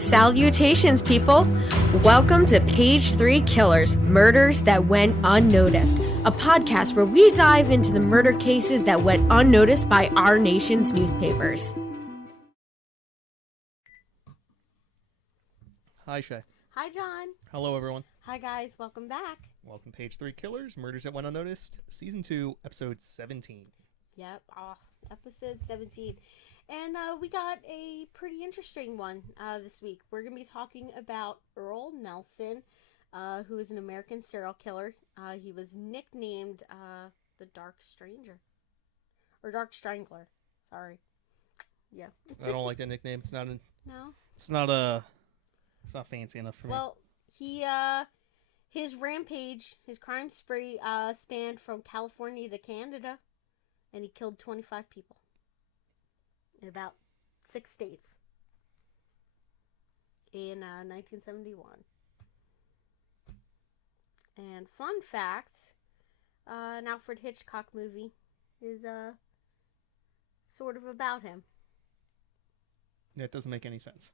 Salutations, people! Welcome to Page 3 Killers, Murders That Went Unnoticed, a podcast where we dive into the murder cases that went unnoticed by our nation's newspapers. Hi, Shay. Hi, John. Hello, everyone. Hi, guys. Welcome back. Welcome to Page 3 Killers, Murders That Went Unnoticed, Season 2, Episode 17. Yep, episode 17. And we got a pretty interesting one this week. We're going to be talking about Earle Nelson, who is an American serial killer. He was nicknamed the Dark Stranger. Or Dark Strangler. Sorry. Yeah. I don't like that nickname. It's not No? It's not fancy enough for me. Well, his rampage, his crime spree, spanned from California to Canada. And he killed 25 people. In about 6 states in 1971. And fun fact, an Alfred Hitchcock movie is sort of about him. That doesn't make any sense.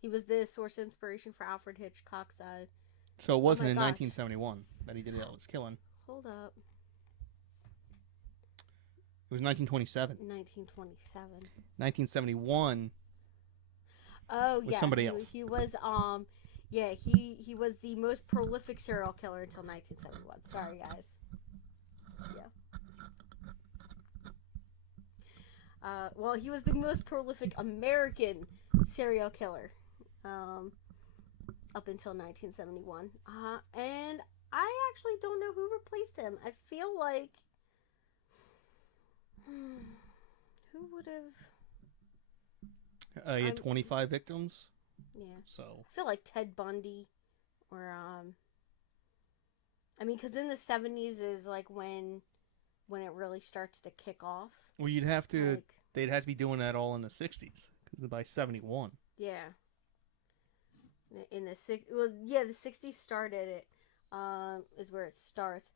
He was the source of inspiration for Alfred Hitchcock's... So it wasn't in 1971 that he did all his killing. Hold up. It was 1927. 1927. 1971. Oh, was yeah. Somebody else. He was, he was the most prolific serial killer until 1971. Sorry, guys. Yeah. Well, he was the most prolific American serial killer, up until 1971. And I actually don't know who replaced him. I feel like... Who would have... He had 25 victims. Yeah. So I feel like Ted Bundy, or I mean, because in the 70s is like when it really starts to kick off. Well, you'd have to. Like, they'd have to be doing that all in the 60s, because by 71. Yeah. In the the 60s started it. Is where it starts.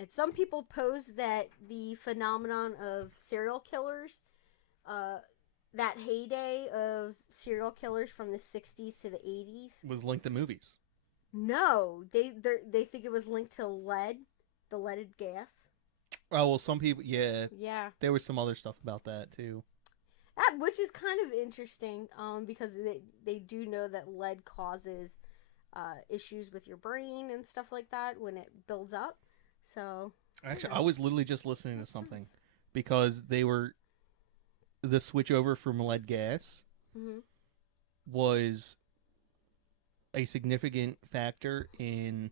And some people pose that the phenomenon of serial killers, that heyday of serial killers from the 60s to the 80s... was linked to movies. No, they think it was linked to lead, the leaded gas. Oh, well, some people, yeah. Yeah. There was some other stuff about that, too. Which is kind of interesting, because they do know that lead causes issues with your brain and stuff like that when it builds up. So actually, I was literally just listening to something sense. because the switch over from lead gas was a significant factor in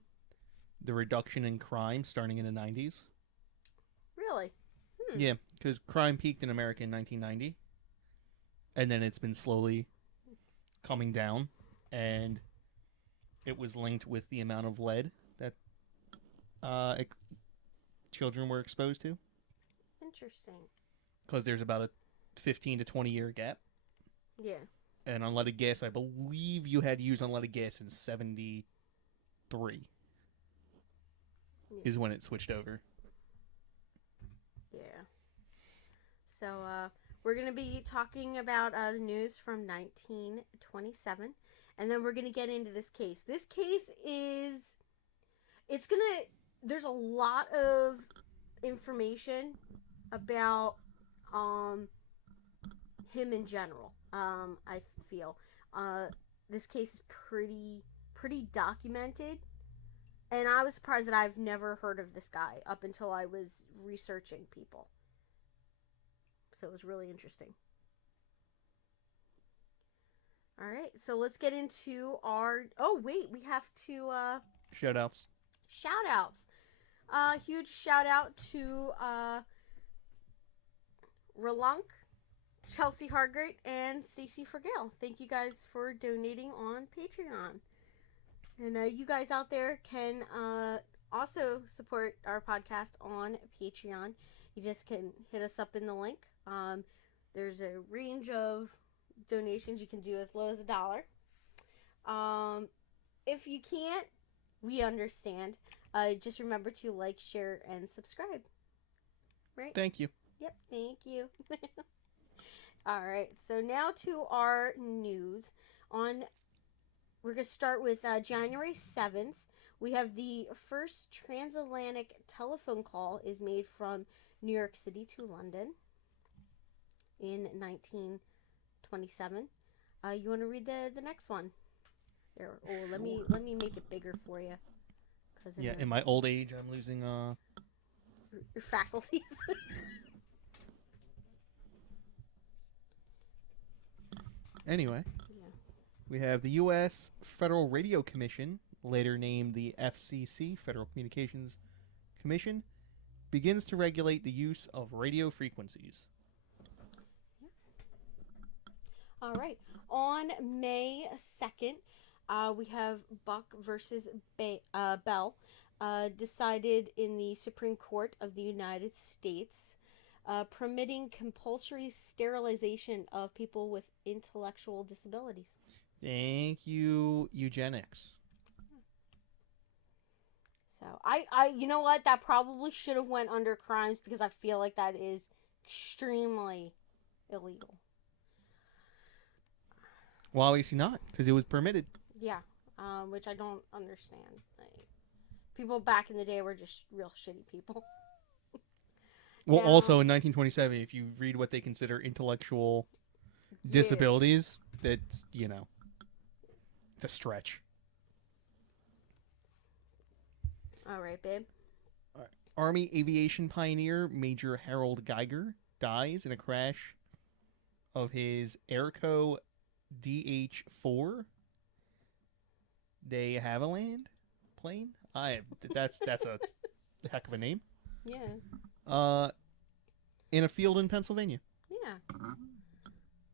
the reduction in crime starting in the 90s. Really? Yeah, because crime peaked in America in 1990, and then it's been slowly coming down, and it was linked with the amount of lead that children were exposed to. Interesting. Because there's about a 15 to 20 year gap. Yeah. And unleaded gas, I believe you had used unleaded gas in 73 is when it switched over. Yeah. So we're going to be talking about the news from 1927. And then we're going to get into this case. This case is... There's a lot of information about him in general. I feel this case is pretty documented, and I was surprised that I've never heard of this guy up until I was researching people. So it was really interesting. All right, so let's get into our... Oh, wait, we have to... Shoutouts. Shoutouts. Huge shout out to Ralunk, Chelsea Hargrett, and Stacey Fragale. Thank you guys for donating on Patreon. And you guys out there can also support our podcast on Patreon. You just can hit us up in the link. There's a range of donations you can do as low as $1. If you can't, we understand. Just remember to like, share, and subscribe. Right? Thank you. Yep, thank you. All right. So now to our news. We're going to start with January 7th. We have the first transatlantic telephone call is made from New York City to London in 1927. You want to read the next one? There. Oh, let me make it bigger for you. Yeah, in my old age, I'm losing your faculties. Anyway, Yeah. we have the U.S. Federal Radio Commission, later named the FCC, Federal Communications Commission, begins to regulate the use of radio frequencies. All right. On May 2nd, we have Buck versus Bell, decided in the Supreme Court of the United States, permitting compulsory sterilization of people with intellectual disabilities. Thank you, eugenics. So you know what? That probably should have went under crimes because I feel like that is extremely illegal. Well, obviously not, because it was permitted. Yeah, which I don't understand. Like, people back in the day were just real shitty people. Well, Now, also in 1927, if you read what they consider intellectual disabilities, that's, it's a stretch. All right, babe. Army aviation pioneer Major Harold Geiger dies in a crash of his Airco DH-4 de Havilland plane. That's a heck of a name. Yeah. In a field in Pennsylvania. Yeah.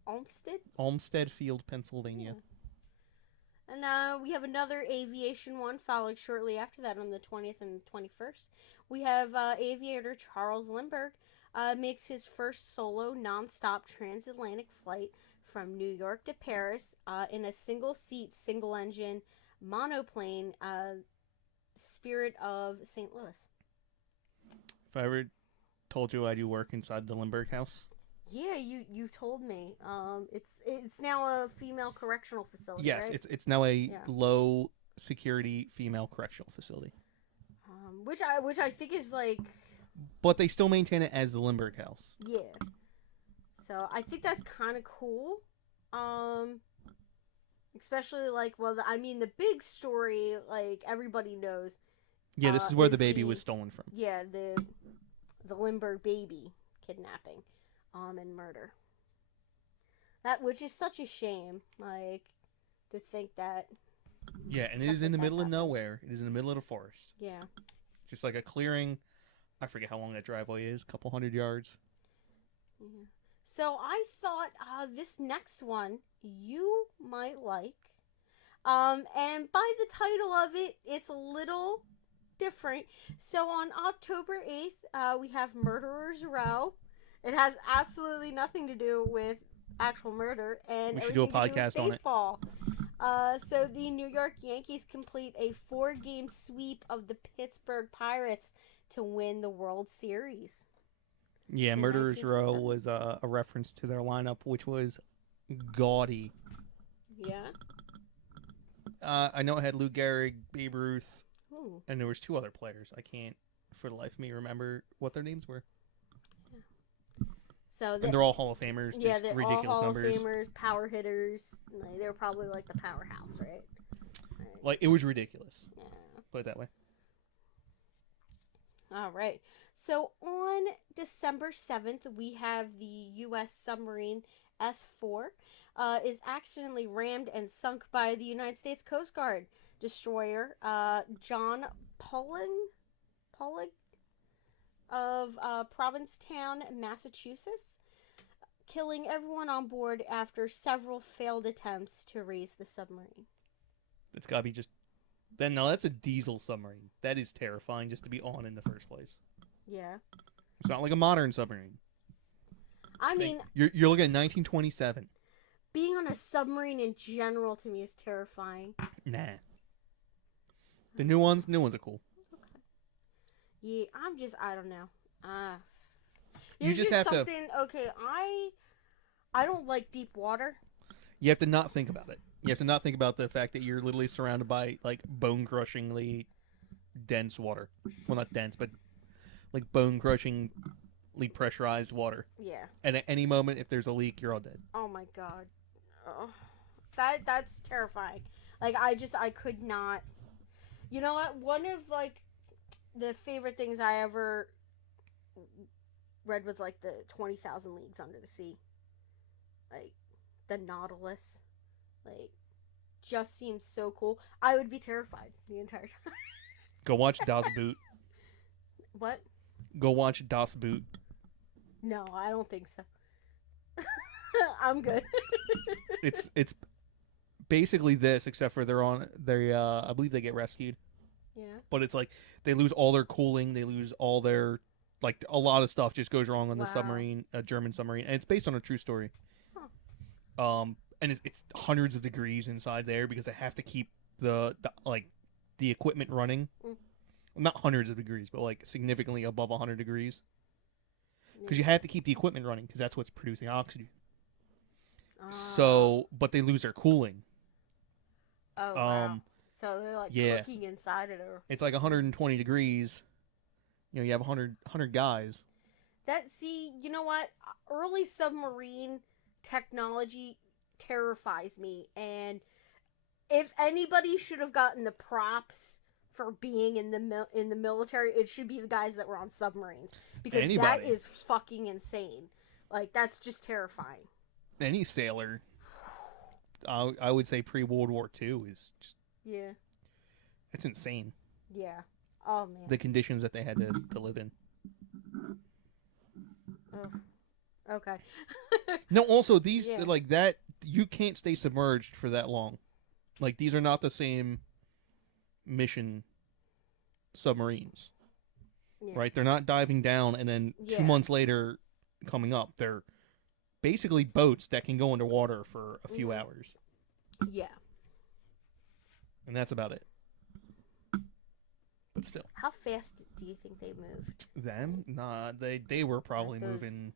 Olmsted? Olmsted Field, Pennsylvania. Yeah. And we have another aviation one following shortly after that on the 20th and 21st. We have aviator Charles Lindbergh makes his first solo non-stop transatlantic flight from New York to Paris in a single-seat, single-engine monoplane, Spirit of St. Louis. If I ever told you I do work inside the Lindbergh house. Yeah, you told me. It's now a female correctional facility. Yes, right? it's now a low security female correctional facility. Which I think is like. But they still maintain it as the Lindbergh house. Yeah. So I think that's kind of cool. Especially like the big story like everybody knows. Yeah, this is where the baby was stolen from. Yeah, the Lindbergh baby kidnapping, and murder. Which is such a shame, like, to think that. Yeah, and it is in the middle of nowhere. It is in the middle of the forest. Yeah. It's just like a clearing. I forget how long that driveway is. A couple hundred yards. Yeah. So I thought this next one you might like. And by the title of it, it's a little different. So on October 8th, we have Murderers Row. It has absolutely nothing to do with actual murder and we should do a podcast on baseball. So the New York Yankees complete a 4-game sweep of the Pittsburgh Pirates to win the World Series. Yeah, Murderers Row was a reference to their lineup, which was gaudy. Yeah. I know it had Lou Gehrig, Babe Ruth, Ooh. and there was 2 other players. I can't, for the life of me, remember what their names were. Yeah. So and they're all Hall of Famers. Yeah, they're ridiculous all Hall numbers. of Famers, power hitters. Like, they were probably like the powerhouse, right? Like, it was ridiculous. Yeah. Put it that way. All right. So on December 7th, we have the U.S. submarine S-4 is accidentally rammed and sunk by the United States Coast Guard destroyer John Pollock of Provincetown, Massachusetts, killing everyone on board after several failed attempts to raise the submarine. It's got to be just... Then now that's a diesel submarine. That is terrifying just to be on in the first place. Yeah. It's not like a modern submarine. I mean... You're looking at 1927. Being on a submarine in general to me is terrifying. Nah. The new ones are cool. Okay. Yeah, I don't know. You just have something, okay, I don't like deep water. You have to not think about it. You have to not think about the fact that you're literally surrounded by like bone-crushingly dense water. Well, not dense, but like bone-crushingly pressurized water. Yeah. And at any moment, if there's a leak, you're all dead. Oh my god. Oh, that's terrifying. Like I could not. You know what? One of like the favorite things I ever read was like the 20,000 Leagues Under the Sea. Like the Nautilus. Like just seems so cool. I would be terrified the entire time. Go watch Das Boot. What? Go watch Das Boot. No, I don't think so. I'm good. It's basically this, except for I believe they get rescued. Yeah. But it's like they lose all their cooling, they lose all their like a lot of stuff just goes wrong on the Wow. submarine, a German submarine, and it's based on a true story. Huh. And it's hundreds of degrees inside there because they have to keep the equipment running. Mm. Not hundreds of degrees, but like significantly above 100 degrees. Because Yeah. you have to keep the equipment running because that's what's producing oxygen. Ah. So, but they lose their cooling. Oh wow. So they're like cooking inside of there. It's like 120 degrees. You know, you have 100 guys. You know what? Early submarine technology terrifies me, and if anybody should have gotten the props for being in the military, it should be the guys that were on submarines, because that is fucking insane. Like that's just terrifying. Any sailor, I would say pre-World War II is just it's insane. Yeah. Oh man. The conditions that they had to live in. Oh. Okay. No, also these like that you can't stay submerged for that long. Like these are not the same mission submarines. Yeah. Right? They're not diving down and then 2 months later coming up. They're basically boats that can go underwater for a few hours. Yeah. And that's about it. But still. How fast do you think they moved? Them? Nah, they were probably moving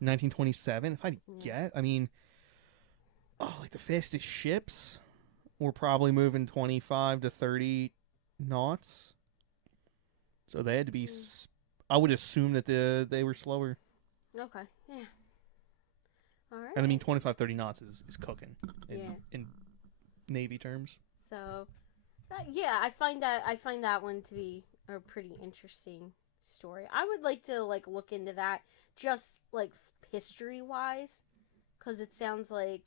1927, if I get. I mean, like the fastest ships were probably moving 25 to 30 knots. So they had to be I would assume that they were slower. Okay. Yeah. All right. And I mean 25 30 knots is cooking in Navy terms. So I find that one to be a pretty interesting story. I would like to look into that just like history wise, because it sounds like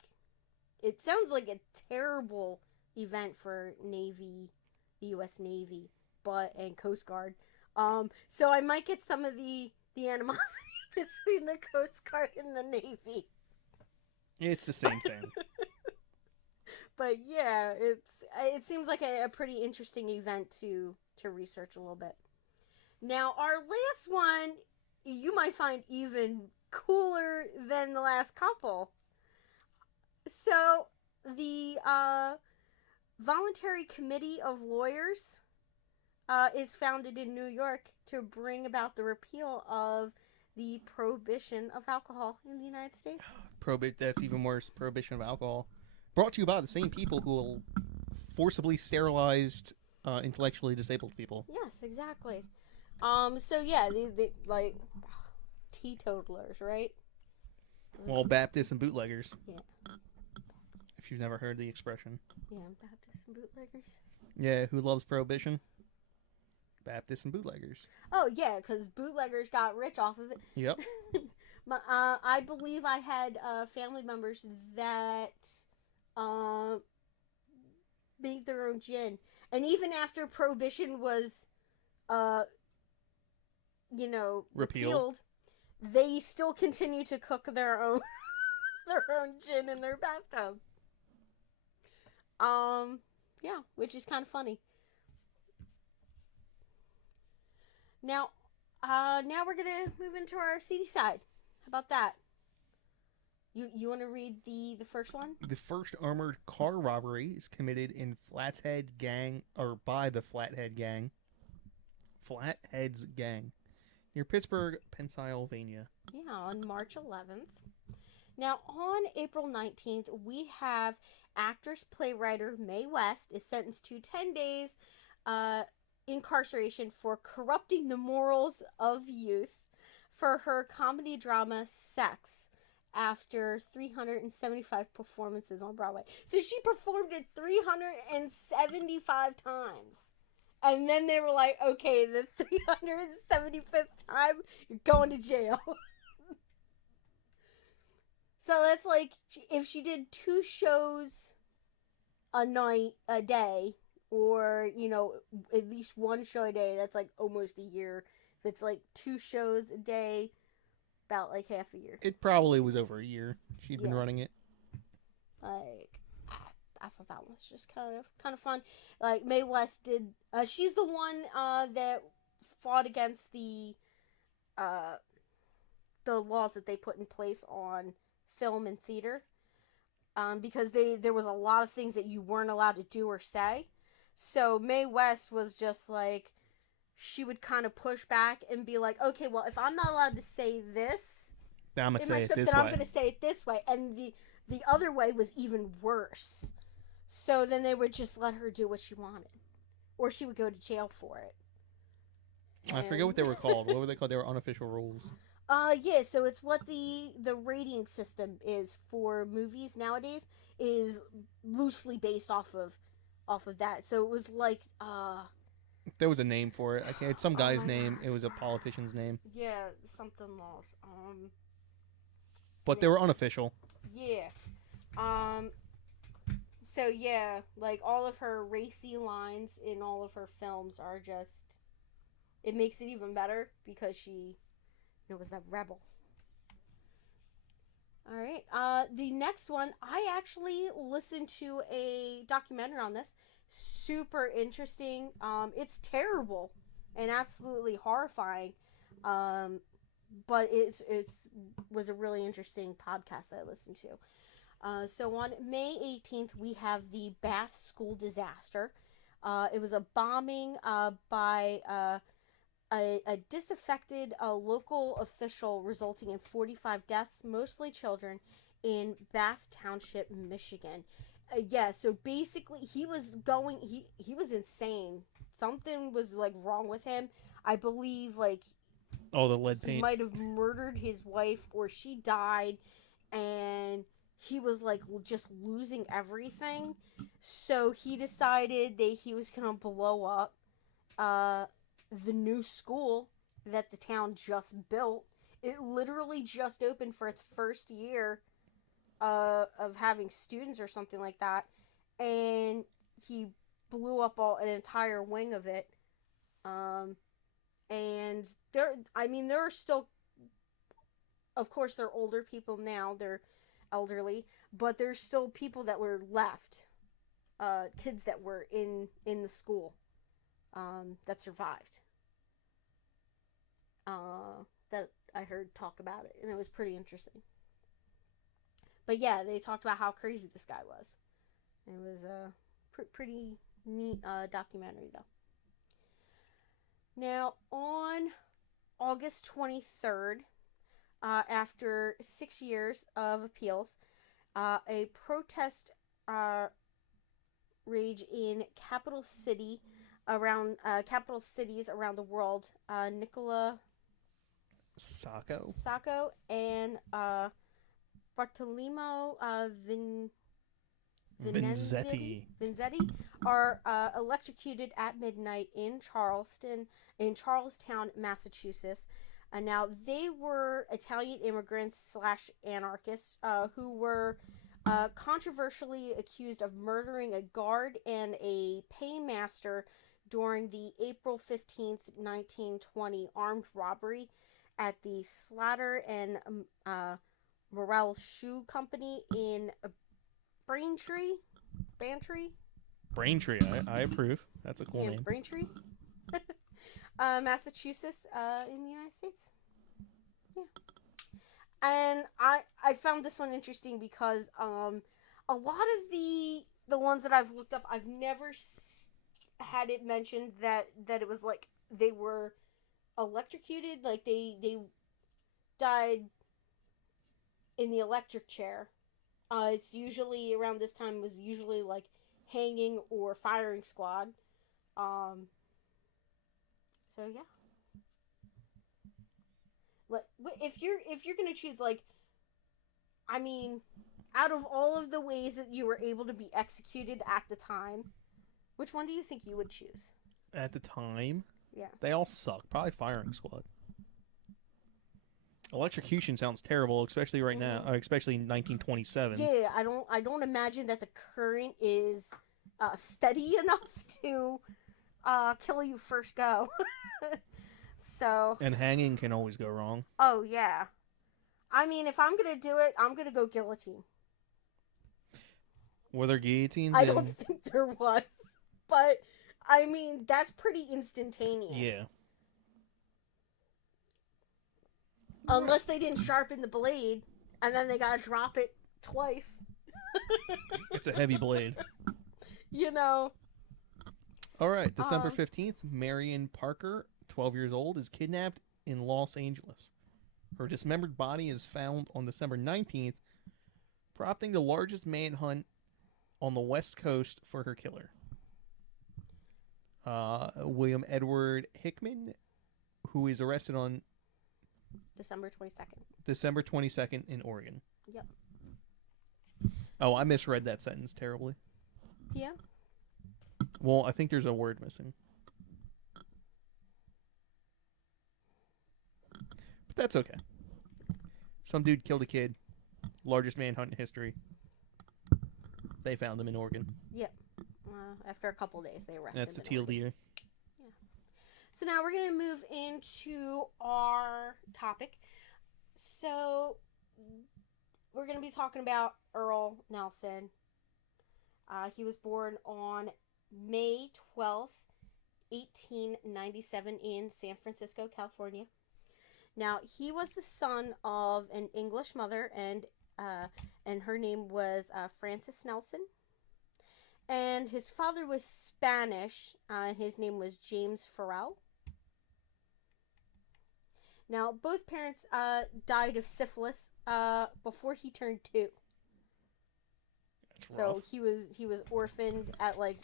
a terrible event for Navy, the U.S. Navy, and Coast Guard. So I might get some of the animosity between the Coast Guard and the Navy. It's the same thing. But yeah, it seems like a pretty interesting event to research a little bit. Now, our last one, you might find even cooler than the last couple. So, the Voluntary Committee of Lawyers is founded in New York to bring about the repeal of the prohibition of alcohol in the United States. That's even worse. Prohibition of alcohol. Brought to you by the same people who will forcibly sterilized intellectually disabled people. Yes, exactly. So yeah, the like teetotalers, right? Well, Baptists and bootleggers. Yeah. If you've never heard the expression. Yeah, Baptists and bootleggers. Yeah, who loves prohibition? Baptists and bootleggers. Oh yeah, because bootleggers got rich off of it. Yep. I believe I had family members that made their own gin, and even after prohibition was repealed, they still continue to cook their own gin in their bathtub. Yeah, which is kind of funny. Now we're gonna move into our seedy side. How about that? You want to read the first one? The first armored car robbery is committed in by the Flathead Gang. Flatheads Gang. Near Pittsburgh, Pennsylvania. Yeah, on March 11th. Now, on April 19th, we have actress playwriter Mae West is sentenced to 10 days incarceration for corrupting the morals of youth for her comedy drama Sex after 375 performances on Broadway. So she performed it 375 times. And then they were like, okay, the 375th time, you're going to jail. So that's like, if she did 2 shows a night, a day, or, you know, at least 1 show a day, that's like almost a year. If it's like 2 shows a day, about like half a year. It probably was over a year. She'd been running it. Like, I thought that was just kind of fun. Like, Mae West did, she's the one that fought against the laws that they put in place on film and theater, because there was a lot of things that you weren't allowed to do or say. So Mae West was just like, she would kind of push back and be like, okay, well, if I'm not allowed to say this then I'm gonna in my say script, it this then way. I'm going to say it this way. And the other way was even worse. So then they would just let her do what she wanted, or she would go to jail for it. I forget what they were called. What were they called? They were unofficial rules. Yeah, so it's what the rating system is for movies nowadays is loosely based off of that. So it was like There was a name for it. I can't. It's some guy's name. It was a politician's name. Yeah, something else. But they were unofficial. Yeah. So yeah, like all of her racy lines in all of her films are just, it makes it even better because she was that rebel. All right. The next one, I actually listened to a documentary on this. Super interesting. It's terrible and absolutely horrifying. But it was a really interesting podcast I listened to. So on May 18th, we have the Bath school disaster. It was a bombing by a disaffected local official, resulting in 45 deaths, mostly children, in Bath Township, Michigan. Yeah, so basically he was insane. Something was like wrong with him. I believe like the lead paint. He might have murdered his wife, or she died, and he was like just losing everything. So he decided that he was gonna blow up the new school that the town just built. It literally just opened for its first year of having students or something like that, and he blew up an entire wing of it. And there are still, of course, they're older people now, they're elderly, but there's still people that were left, kids that were in the school, that survived, that I heard talk about it, and it was pretty interesting. But yeah, they talked about how crazy this guy was. It was a pretty neat documentary, though. Now, on August 23rd, after 6 years of appeals, a protest rage in capital cities around the world. Nicola Sacco and Bartolomeo Vinzetti are electrocuted at midnight in Charlestown, Massachusetts. Now, they were Italian immigrants / anarchists who were controversially accused of murdering a guard and a paymaster during the April 15th, 1920 armed robbery at the Slatter and Morel Shoe Company in Braintree. I approve. That's a cool name. Braintree, Massachusetts, in the United States. Yeah. And I found this one interesting because a lot of the ones that I've looked up, I've never had it mentioned that it was like they were electrocuted, like they died in the electric chair. It's usually around this time was usually like hanging or firing squad. So yeah. Like if you're gonna choose, like, I mean, out of all of the ways that you were able to be executed at the time, which one do you think you would choose? At the time, Yeah. they all suck. Probably firing squad. Electrocution sounds terrible, especially right now, especially in 1927. Yeah, I don't imagine that the current is steady enough to kill you first go. So. And hanging can always go wrong. Oh yeah. I mean, if I'm gonna do it, I'm gonna go guillotine. Were there guillotines? I don't think there was, but I mean that's pretty instantaneous. Yeah. Unless they didn't sharpen the blade, and then they gotta drop it twice. It's a heavy blade. You know. All right, December 15th, Marion Parker, 12 years old, is kidnapped in Los Angeles. Her dismembered body is found on December 19th, prompting the largest manhunt on the West Coast for her killer. William Edward Hickman, who is arrested on December 22nd. December 22nd in Oregon. Yep. Oh, I misread that sentence terribly. Yeah. Well, I think there's a word missing. But that's okay. Some dude killed a kid. Largest manhunt in history. They found him in Oregon. Yep. After a couple days, they arrested him. That's the TLDR. Yeah. So now we're going to move into our topic. So we're going to be talking about Earle Nelson. He was born on May 12th, 1897 in San Francisco, California. Now, he was the son of an English mother, and her name was Frances Nelson. And his father was Spanish, and his name was James Farrell. Now, both parents died of syphilis before he turned 2. That's So rough. he was orphaned at like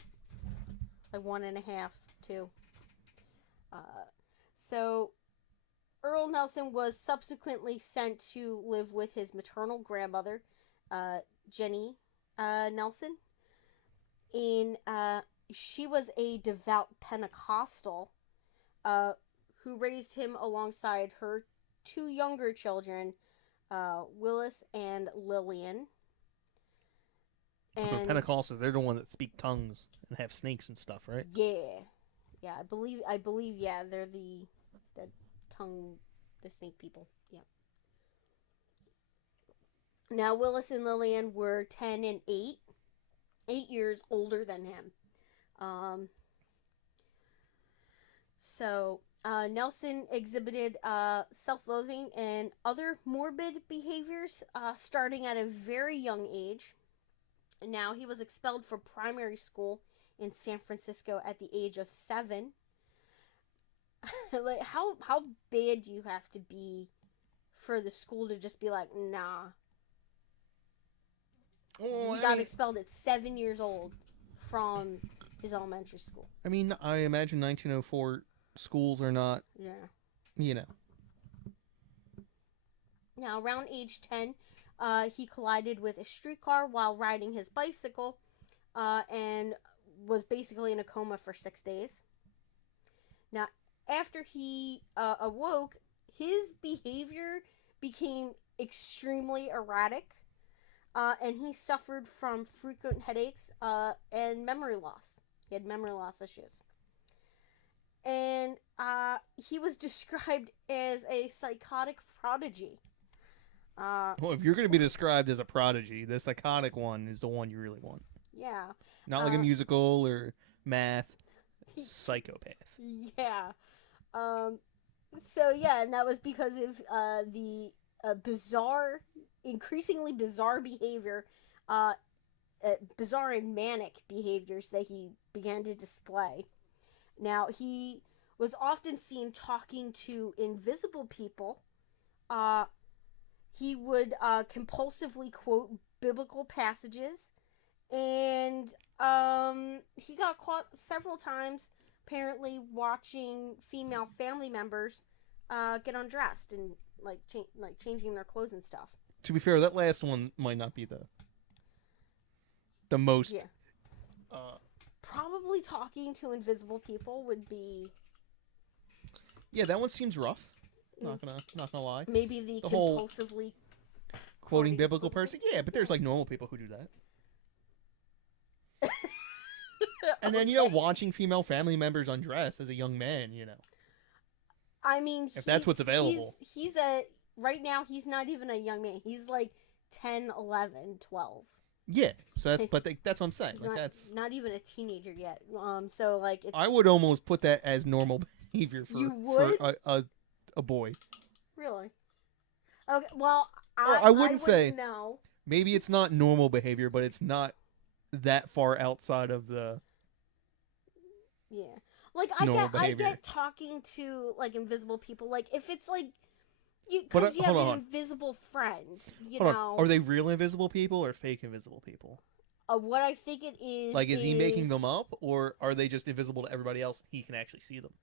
1.5, 2. So Earl Nelson was subsequently sent to live with his maternal grandmother, Jenny Nelson. She was a devout Pentecostal who raised him alongside her 2 younger children, Willis and Lillian. So Pentecostals, they're the one that speak tongues and have snakes and stuff, right? Yeah. I believe yeah, they're the snake people. Yeah. Now Willis and Lillian were 10 and 8 years older than him. So Nelson exhibited self-loathing and other morbid behaviors starting at a very young age. Now, he was expelled from primary school in San Francisco at the age of 7. Like, how bad do you have to be for the school to just be like, nah? Well, He got expelled at 7 years old from his elementary school. I mean, I imagine 1904 schools are not, Yeah. Now, around age 10, he collided with a streetcar while riding his bicycle and was basically in a coma for 6 days. Now, after he awoke, his behavior became extremely erratic, and he suffered from frequent headaches and memory loss. He had memory loss issues. And he was described as a psychotic prodigy. well, if you're going to be described as a prodigy, the psychotic one is the one you really want. Yeah. Not like a musical or math. Psychopath. Yeah. So, yeah, and that was because of the increasingly bizarre behavior, bizarre and manic behaviors that he began to display. Now, he was often seen talking to invisible people. He would compulsively quote biblical passages, and he got caught several times, apparently watching female family members get undressed and like changing their clothes and stuff. To be fair, that last one might not be the most. Yeah. Probably talking to invisible people would be. Yeah, that one seems rough. Not gonna lie. Maybe the whole compulsively quoting biblical person. Yeah, but there's like normal people who do that. And then watching female family members undress as a young man. I mean, if that's what's available. He's right now. He's not even a young man. He's like 10, 11, 12. Yeah, so that's what I'm saying. Like that's not even a teenager yet. So like it's. I would almost put that as normal behavior for a boy. Really? Okay. Well, I wouldn't say. No. Maybe it's not normal behavior, but it's not that far outside of the. Yeah, like I get talking to like invisible people. Like if it's like. Because you have an invisible friend, know. Are they real invisible people or fake invisible people? What I think it is... Like, is he making them up, or are they just invisible to everybody else? He can actually see them.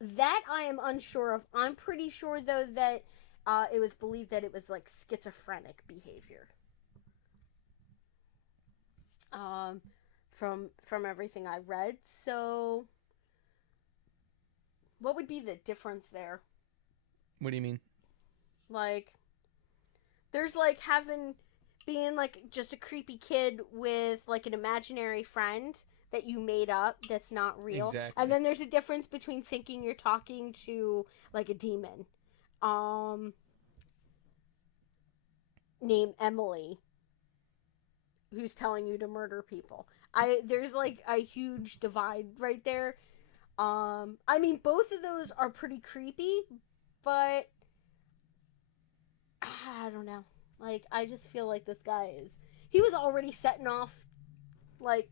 That I am unsure of. I'm pretty sure, though, that it was believed that it was, like, schizophrenic behavior. From everything I read. So, what would be the difference there? What do you mean? Like, there's like being like just a creepy kid with like an imaginary friend that you made up that's not real. Exactly. And then there's a difference between thinking you're talking to like a demon. Named Emily, who's telling you to murder people. There's like a huge divide right there. I mean, both of those are pretty creepy. But I don't know. Like, I just feel like this guy he was already setting off, like,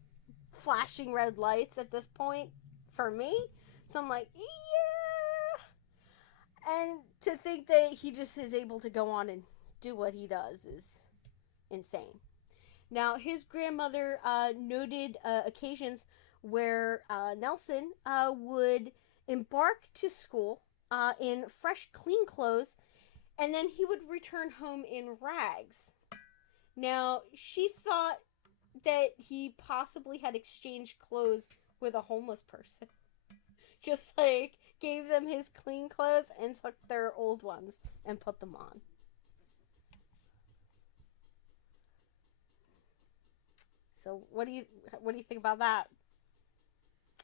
flashing red lights at this point for me. So I'm like, yeah. And to think that he just is able to go on and do what he does is insane. Now, his grandmother noted occasions where Nelson would embark to school in fresh, clean clothes, and then he would return home in rags. Now, she thought that he possibly had exchanged clothes with a homeless person. Just like, gave them his clean clothes and took their old ones and put them on. So, what do you think about that?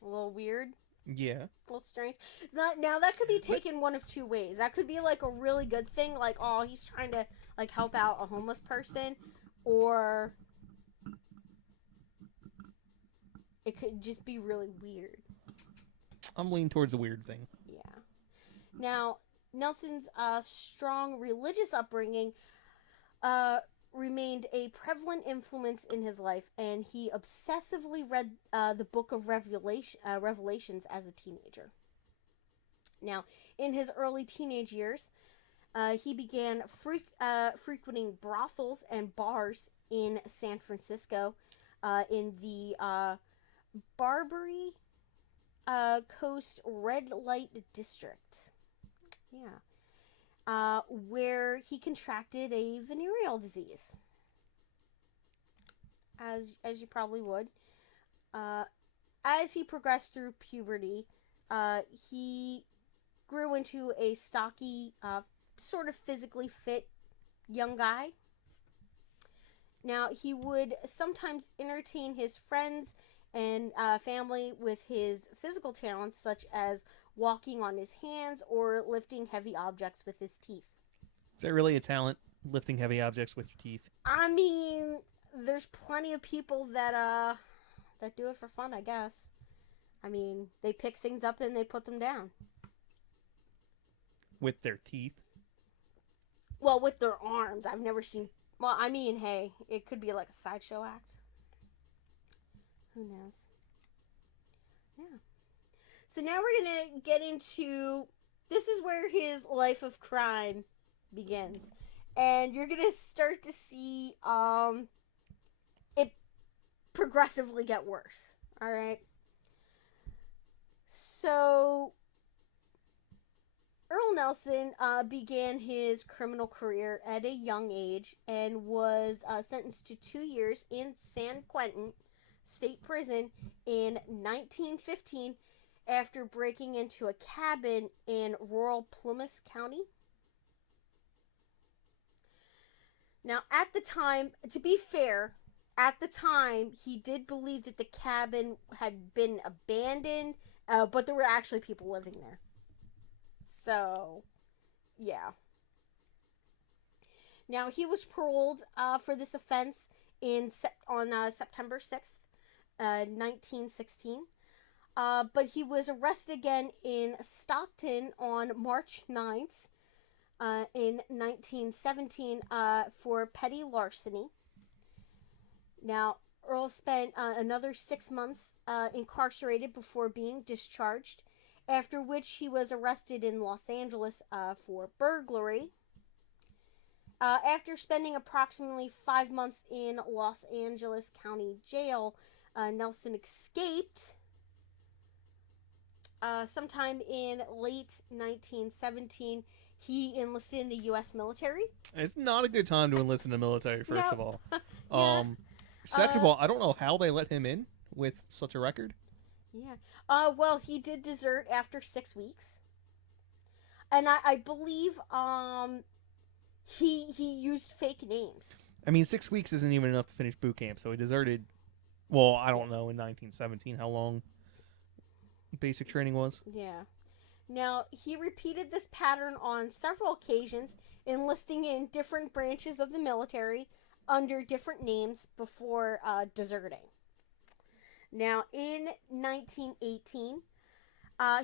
A little weird? Yeah. A little strange. Now, that could be taken one of two ways. That could be, like, a really good thing. Like, oh, he's trying to, like, help out a homeless person. Or it could just be really weird. I'm leaning towards the weird thing. Yeah. Now, Nelson's strong religious upbringing remained a prevalent influence in his life, and he obsessively read the book of Revelations as a teenager. Now, in his early teenage years, he began frequenting brothels and bars in San Francisco in the Barbary Coast Red Light District. Yeah. Where he contracted a venereal disease, as you probably would. As he progressed through puberty, he grew into a stocky, sort of physically fit young guy. Now, he would sometimes entertain his friends and family with his physical talents, such as walking on his hands or lifting heavy objects with his teeth. Is that really a talent, lifting heavy objects with your teeth? I mean, there's plenty of people that do it for fun, I guess. I mean, they pick things up and they put them down. With their teeth? Well, with their arms. I've never seen... Well, I mean, hey, it could be like a sideshow act. Who knows? Yeah. So now we're going to get into... This is where his life of crime begins. And you're going to start to see it progressively get worse. All right. So Earl Nelson began his criminal career at a young age and was sentenced to 2 years in San Quentin State Prison in 1915 after breaking into a cabin in rural Plymouth County. Now, at the time, to be fair, at the time, he did believe that the cabin had been abandoned, but there were actually people living there. So, yeah. Now, he was paroled for this offense on September 6th, 1916. But he was arrested again in Stockton on March 9th in 1917 for petty larceny. Now, Earl spent another 6 months incarcerated before being discharged, after which he was arrested in Los Angeles for burglary. After spending approximately 5 months in Los Angeles County Jail, Nelson escaped sometime in late 1917. He enlisted in the U.S. military. It's not a good time to enlist in the military, first of all. Yeah. Second of all, I don't know how they let him in with such a record. Yeah. Well, he did desert after 6 weeks. And I believe he used fake names. I mean, 6 weeks isn't even enough to finish boot camp, so he deserted. Well, I don't know in 1917 how long basic training was. Yeah. Now, he repeated this pattern on several occasions, enlisting in different branches of the military under different names before deserting. Now, in 1918,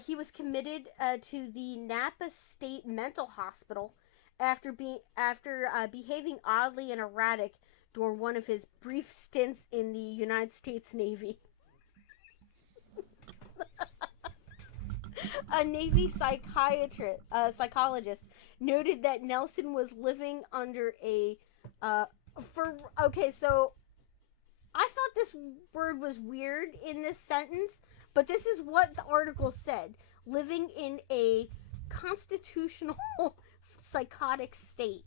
he was committed to the Napa State Mental Hospital after behaving oddly and erratic during one of his brief stints in the United States Navy. A Navy psychologist noted that Nelson was living under so I thought this word was weird in this sentence, but this is what the article said: living in a constitutional psychotic state.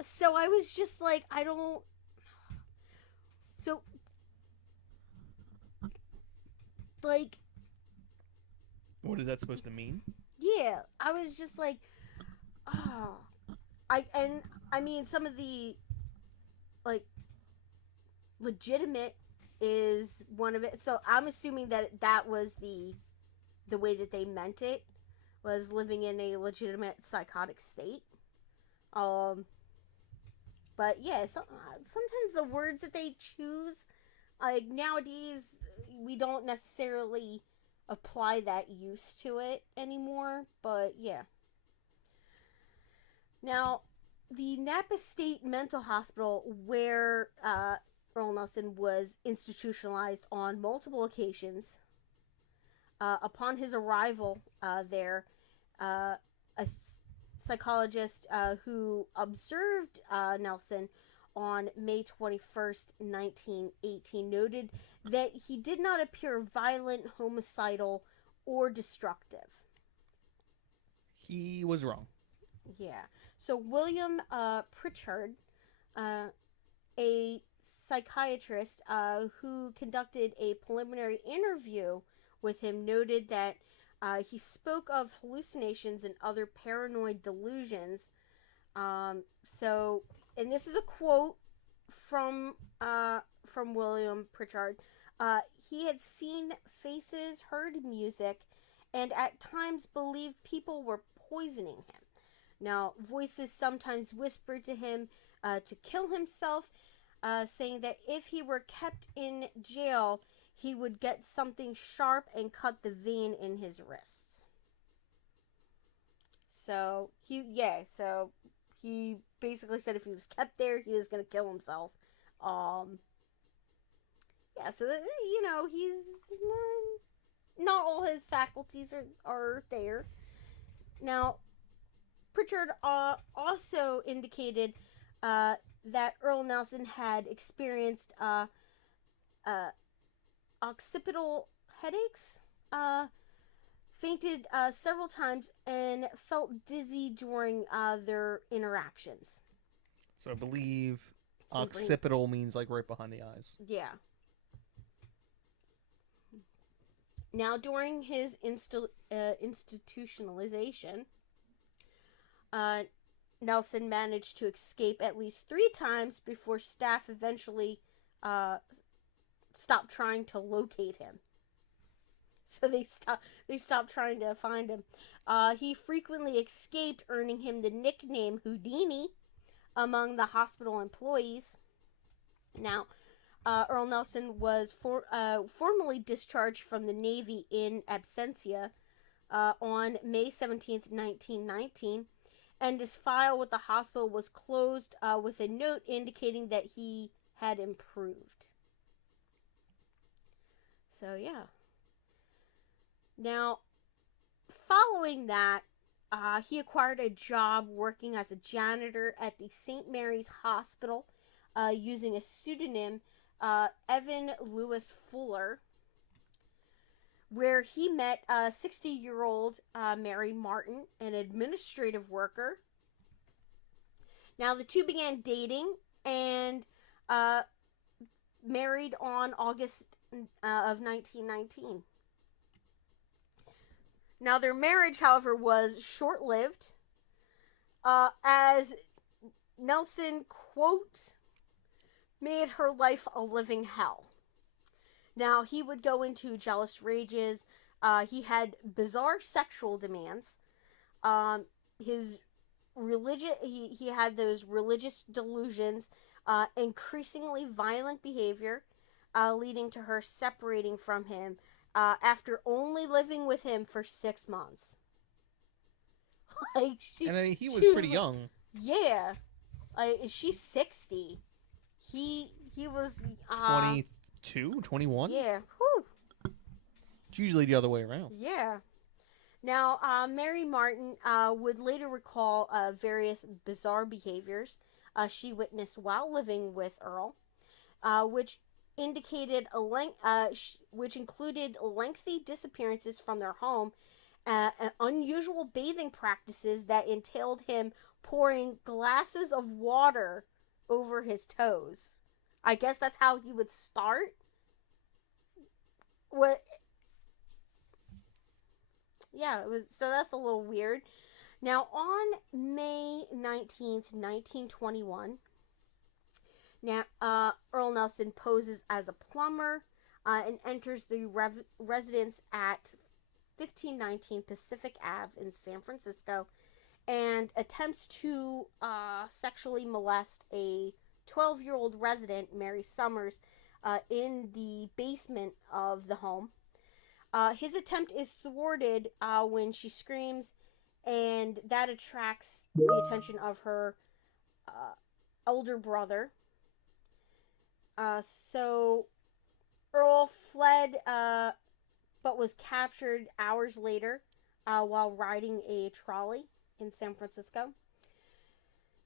So I was just like, I don't. So, like, what is that supposed to mean? Yeah, I was just like, oh, I mean, some of the, like, legitimate is one of it. So I'm assuming that was the way that they meant it, was living in a legitimate psychotic state. But yeah, sometimes the words that they choose, like nowadays, we don't necessarily apply that use to it anymore. But yeah. Now, the Napa State Mental Hospital, where Earl Nelson was institutionalized on multiple occasions, upon his arrival there, a psychologist who observed Nelson on May 21st, 1918, noted that he did not appear violent, homicidal, or destructive. He was wrong. Yeah. So William Pritchard, a psychiatrist who conducted a preliminary interview with him, noted that he spoke of hallucinations and other paranoid delusions. And this is a quote from William Pritchard. He had seen faces, heard music, and at times believed people were poisoning him. Now, voices sometimes whispered to him to kill himself, saying that if he were kept in jail, he would get something sharp and cut the vein in his wrists. So he basically said if he was kept there, he was going to kill himself. So he's not all his faculties are there. Now, Pritchard also indicated that Earl Nelson had experienced occipital headaches, fainted several times, and felt dizzy during their interactions. So I believe Some occipital means like right behind the eyes. Yeah. Now, during his institutionalization, Nelson managed to escape at least 3 times before staff eventually stopped trying to locate him. So they stopped trying to find him. He frequently escaped, earning him the nickname Houdini among the hospital employees. Now, Earl Nelson was formally discharged from the Navy in absentia on May 17th, 1919, and his file with the hospital was closed with a note indicating that he had improved. So, yeah. Now, following that, he acquired a job working as a janitor at the St. Mary's Hospital using a pseudonym, Evan Lewis Fuller, where he met 60-year-old Mary Martin, an administrative worker. Now, the two began dating and married on August of 1919. Now, their marriage, however, was short-lived, as Nelson, quote, made her life a living hell. Now, he would go into jealous rages. He had bizarre sexual demands. His religion, he had those religious delusions, increasingly violent behavior, leading to her separating from him after only living with him for 6 months. And I mean, he was pretty young. Yeah, she's 60. He was 22, 21? Yeah. Whew. It's usually the other way around. Yeah. Now, Mary Martin would later recall various bizarre behaviors she witnessed while living with Earl, which included lengthy disappearances from their home, unusual bathing practices that entailed him pouring glasses of water over his toes. I guess that's how he would start. What? Yeah, it was. So that's a little weird. Now, on May 19th, 1921, Earl Nelson poses as a plumber and enters the residence at 1519 Pacific Ave in San Francisco and attempts to sexually molest a 12-year-old resident, Mary Summers, in the basement of the home. His attempt is thwarted when she screams, and that attracts the attention of her elder brother. So Earl fled, but was captured hours later while riding a trolley in San Francisco.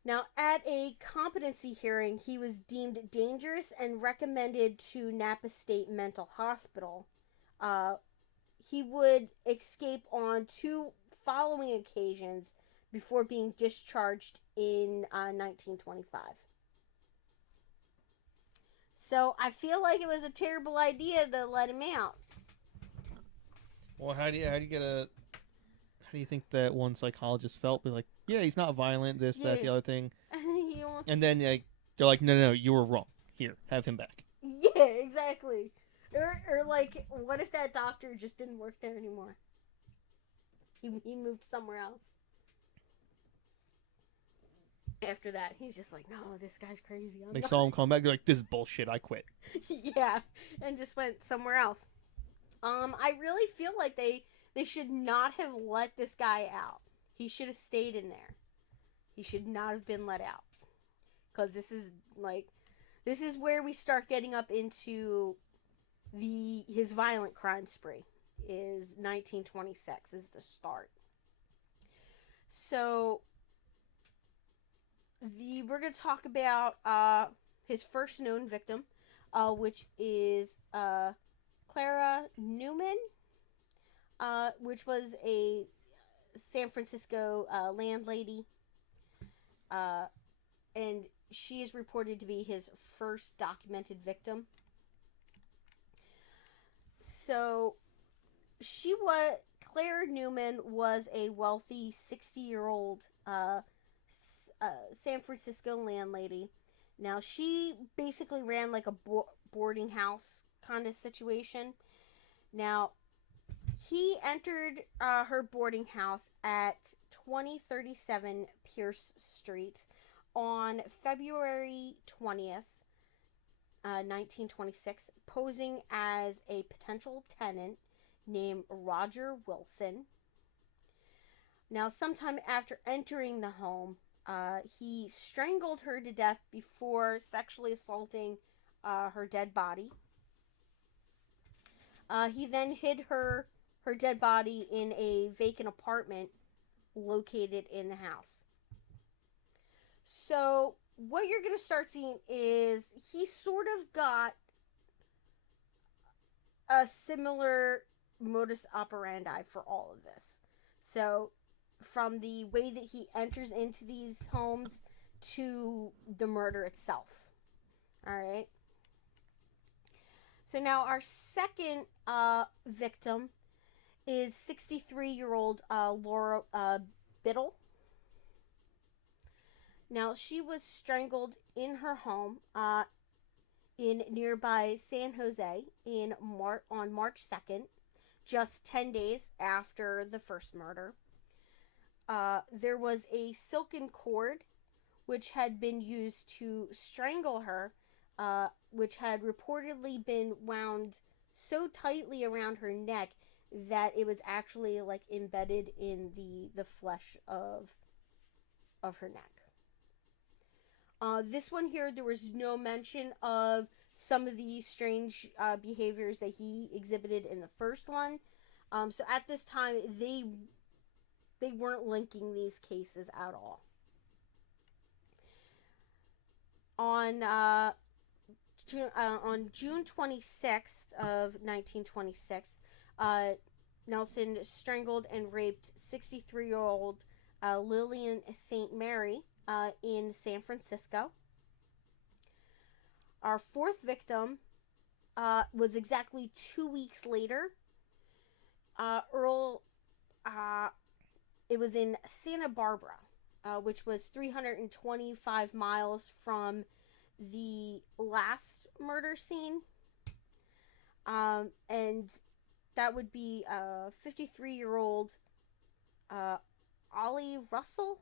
Now, at a competency hearing, he was deemed dangerous and recommended to Napa State Mental Hospital. He would escape on 2 following occasions before being discharged in 1925. So I feel like it was a terrible idea to let him out. Well, how do you think that one psychologist felt? Be like, yeah, he's not violent, this, that, the other thing. And then they're like, no, you were wrong. Here, have him back. Yeah, exactly. Or like, what if that doctor just didn't work there anymore? He moved somewhere else. After that, he's just like, no, this guy's crazy. They saw him come back. They're like, this is bullshit. I quit. Yeah, and just went somewhere else. I really feel like they should not have let this guy out. He should have stayed in there. He should not have been let out. Because this is where we start getting up into his violent crime spree. Is 1926 is the start. So we're going to talk about his first known victim, which is Clara Newman, which was a San Francisco landlady, and she is reported to be his first documented victim. So Clara Newman was a wealthy 60-year-old San Francisco landlady. Now, she basically ran like a boarding house kind of situation. Now, he entered her boarding house at 2037 Pierce Street on February 20th, 1926, posing as a potential tenant named Roger Wilson. Now, sometime after entering the home, he strangled her to death before sexually assaulting her dead body. He then hid her dead body in a vacant apartment located in the house. So what you're going to start seeing is he sort of got a similar modus operandi for all of this. So from the way that he enters into these homes to the murder itself. All right. So now our second victim is 63-year-old Laura Biddle. Now, she was strangled in her home in nearby San Jose on March 2nd, just 10 days after the first murder. There was a silken cord which had been used to strangle her, which had reportedly been wound so tightly around her neck that it was actually like embedded in the flesh of her neck. This one here, there was no mention of some of the strange behaviors that he exhibited in the first one. So at this time, they weren't linking these cases at all. On June 26th of 1926, Nelson strangled and raped 63-year-old Lillian St. Mary in San Francisco. Our fourth victim was exactly 2 weeks later. It was in Santa Barbara, which was 325 miles from the last murder scene. And that would be 53-year-old Ollie Russell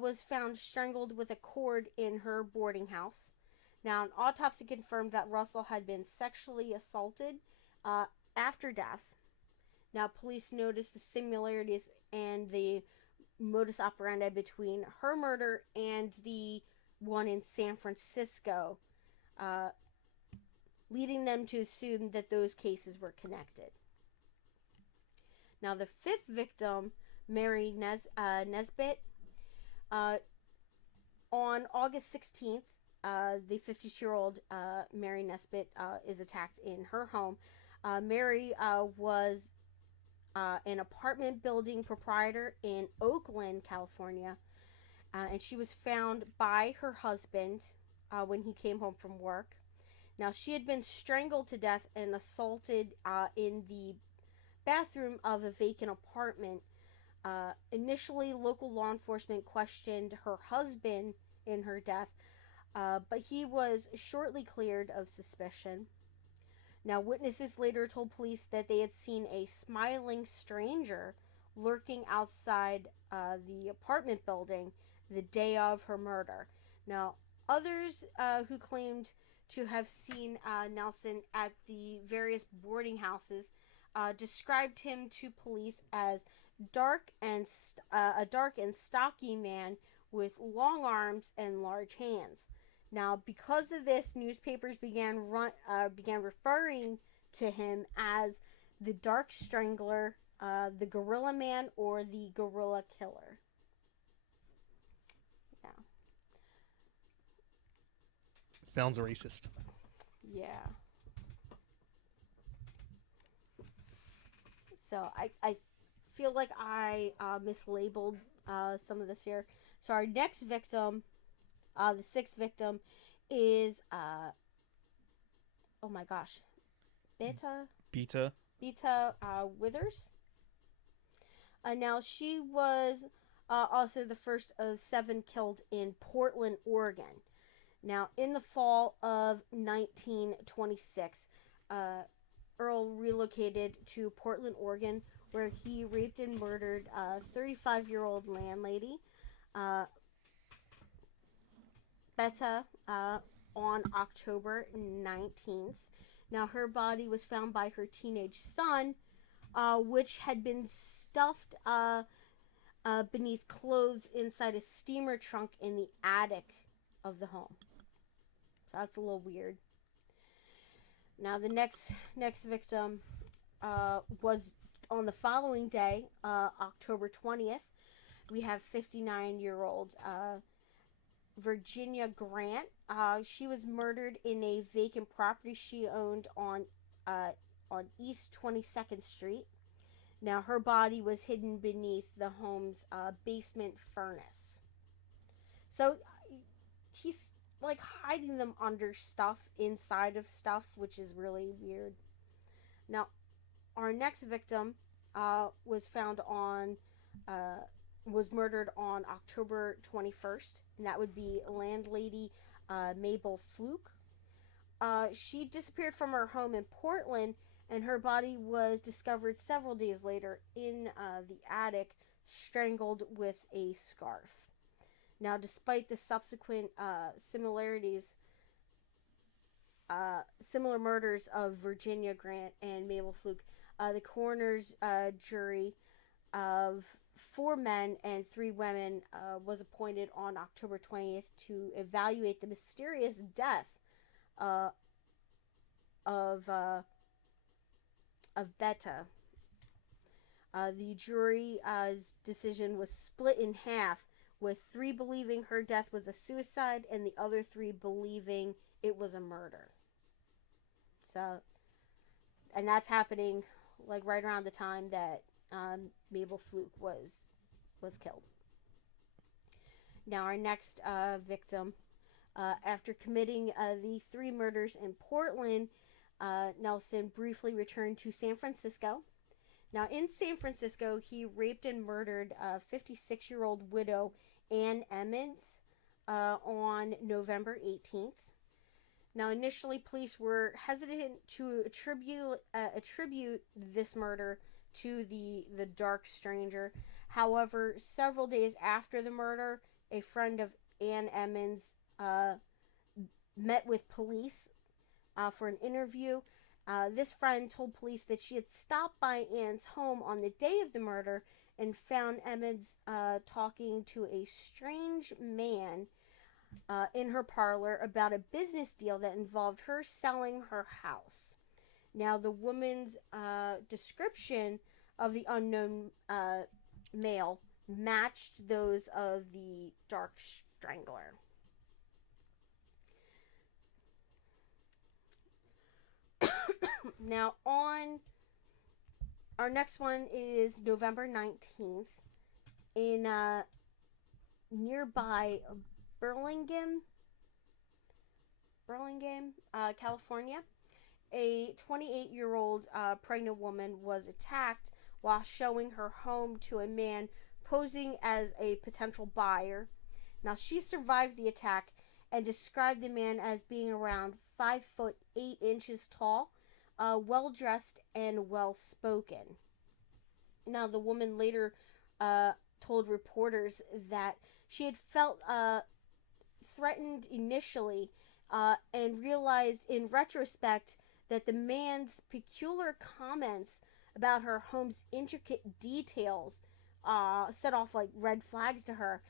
was found strangled with a cord in her boarding house. Now, an autopsy confirmed that Russell had been sexually assaulted after death. Now, police noticed the similarities and the modus operandi between her murder and the one in San Francisco, leading them to assume that those cases were connected. Now, the fifth victim, Mary Nesbitt, on August 16th, the 52-year-old Mary Nesbitt is attacked in her home. Mary was an apartment building proprietor in Oakland, California, and she was found by her husband when he came home from work. Now, she had been strangled to death and assaulted in the bathroom of a vacant apartment. Initially, local law enforcement questioned her husband in her death, but he was shortly cleared of suspicion. Now, witnesses later told police that they had seen a smiling stranger lurking outside the apartment building the day of her murder. Now, others who claimed to have seen Nelson at the various boarding houses described him to police as a dark and stocky man with long arms and large hands. Now, because of this, newspapers began referring to him as the Dark Strangler, the Gorilla Man, or the Gorilla Killer. Yeah. sounds racist. Yeah. So I feel like I mislabeled some of this here. So our next victim, the sixth victim, is oh my gosh, Beta. Withers. Now she was also the first of 7 killed in Portland, Oregon. Now in the fall of 1926, Earl relocated to Portland, Oregon, where he raped and murdered a 35-year-old landlady, Beta, on October 19th. Now, her body was found by her teenage son, which had been stuffed beneath clothes inside a steamer trunk in the attic of the home. So that's a little weird. Now, the next victim was on the following day, October 20th. We have 59-year-old Virginia Grant. She was murdered in a vacant property she owned on East 22nd Street. Now, her body was hidden beneath the home's basement furnace. So, he's like hiding them under stuff, inside of stuff, which is really weird. Now, our next victim was murdered on October 21st, and that would be landlady Mabel Fluke. She disappeared from her home in Portland, and her body was discovered several days later in the attic, strangled with a scarf. Now, despite the subsequent similar murders of Virginia Grant and Mabel Fluke, the coroner's jury of 4 men and 3 women was appointed on October 20th to evaluate the mysterious death of Beta. The jury's decision was split in half, with 3 believing her death was a suicide and the other 3 believing it was a murder. So, and that's happening like right around the time that Mabel Fluke was killed. Now, our next victim, after committing the 3 murders in Portland, Nelson briefly returned to San Francisco. Now, in San Francisco, he raped and murdered 56-year-old widow Ann Emmons on November 18th. Now, initially, police were hesitant to attribute this murder to the dark stranger. However, several days after the murder, a friend of Ann Emmons met with police for an interview. This friend told police that she had stopped by Ann's home on the day of the murder and found Emmons talking to a strange man in her parlor about a business deal that involved her selling her house. Now, the woman's description of the unknown male matched those of the dark strangler. Now, on our next one is November 19th in nearby Burlingame, California. A 28-year-old pregnant woman was attacked while showing her home to a man posing as a potential buyer. Now, she survived the attack and described the man as being around 5 foot 8 inches tall, well-dressed and well-spoken. Now, the woman later told reporters that she had felt threatened initially and realized in retrospect that the man's peculiar comments about her home's intricate details set off like red flags to her,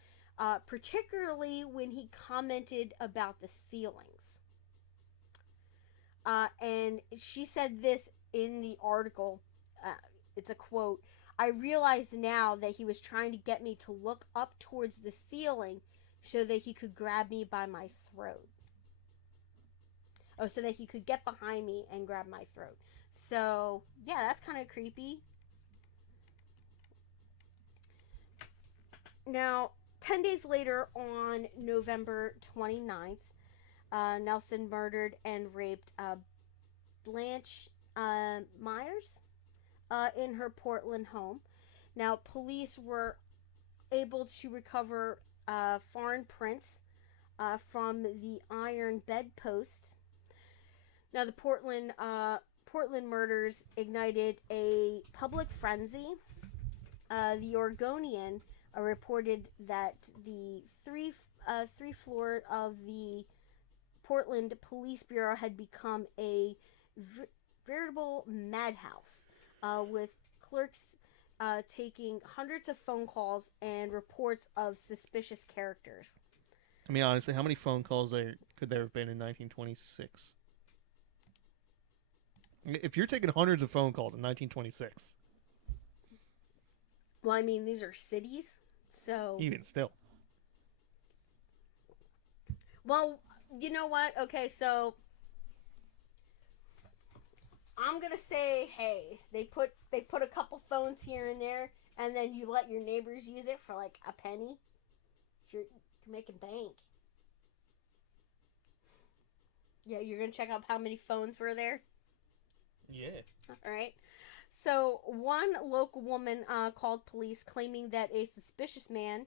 particularly when he commented about the ceilings. And she said this in the article. It's a quote. "I realize now that he was trying to get me to look up towards the ceiling so that he could grab me by my throat." Oh, so that he could get behind me and grab my throat. So, yeah, that's kind of creepy. Now, 10 days later, on November 29th, Nelson murdered and raped Blanche Myers in her Portland home. Now, police were able to recover foreign prints from the iron bedpost. Now, the Portland murders ignited a public frenzy. The Oregonian reported that the three floor of the Portland Police Bureau had become a veritable madhouse, with clerks taking hundreds of phone calls and reports of suspicious characters. I mean, honestly, how many phone calls could there have been in 1926? If you're taking hundreds of phone calls in 1926, Well, I mean, these are cities, so... even still. Well, you know what? Okay, so... I'm gonna say, hey, they put a couple phones here and there, and then you let your neighbors use it for like a penny. You're making bank. Yeah, you're gonna check out how many phones were there? Yeah. All right. So, one local woman called police claiming that a suspicious man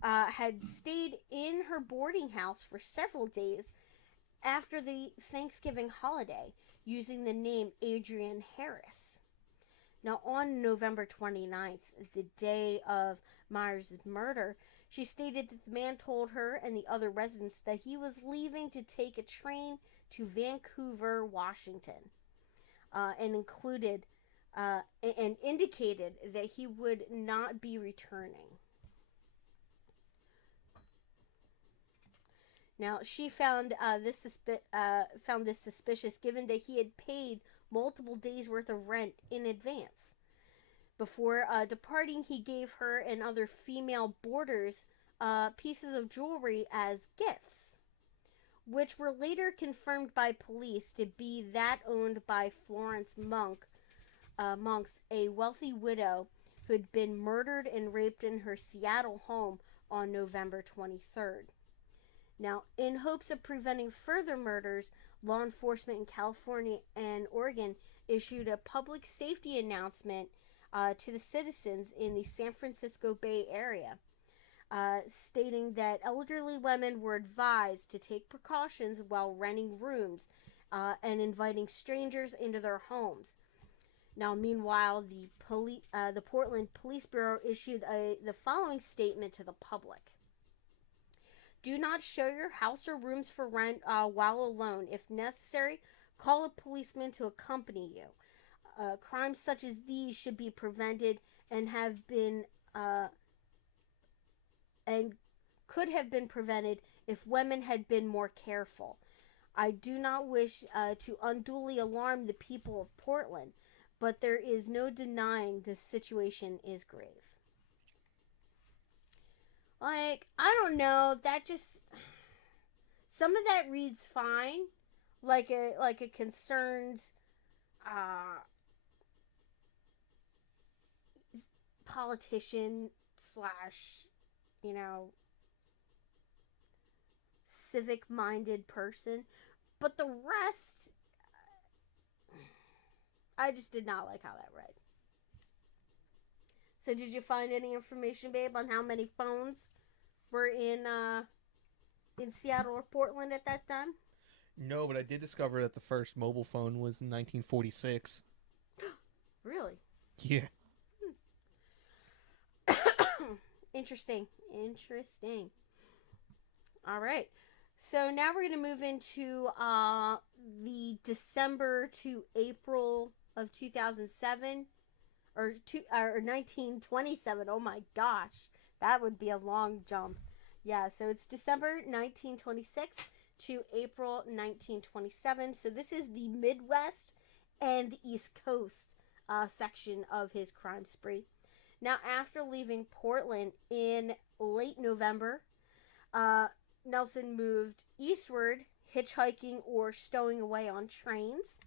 had stayed in her boarding house for several days after the Thanksgiving holiday using the name Adrian Harris. Now, on November 29th, the day of Myers' murder, she stated that the man told her and the other residents that he was leaving to take a train to Vancouver, Washington, and indicated that he would not be returning. Now, she found this suspicious, given that he had paid multiple days' worth of rent in advance. Before departing, he gave her and other female boarders pieces of jewelry as gifts, which were later confirmed by police to be that owned by Florence Monks, a wealthy widow who had been murdered and raped in her Seattle home on November 23rd. Now, in hopes of preventing further murders, law enforcement in California and Oregon issued a public safety announcement to the citizens in the San Francisco Bay Area, stating that elderly women were advised to take precautions while renting rooms and inviting strangers into their homes. Now, meanwhile, the Portland Police Bureau issued the following statement to the public. Do not show your house or rooms for rent while alone. If necessary, call a policeman to accompany you. Crimes such as these should be prevented and could have been prevented if women had been more careful. I do not wish to unduly alarm the people of Portland, but there is no denying this situation is grave. Like, I don't know, that just... Some of that reads fine. Like a concerned politician slash, civic-minded person. But the rest, I just did not like how that read. So did you find any information, babe, on how many phones were in Seattle or Portland at that time? No, but I did discover that the first mobile phone was in 1946. Really? Yeah. Interesting. All right. So now we're going to move into the December to April of 2007. Or 1927. Oh my gosh. That would be a long jump. Yeah, so it's December 1926 to April 1927. So this is the Midwest and the East Coast section of his crime spree. Now, after leaving Portland in late November, Nelson moved eastward hitchhiking, or stowing away on trains.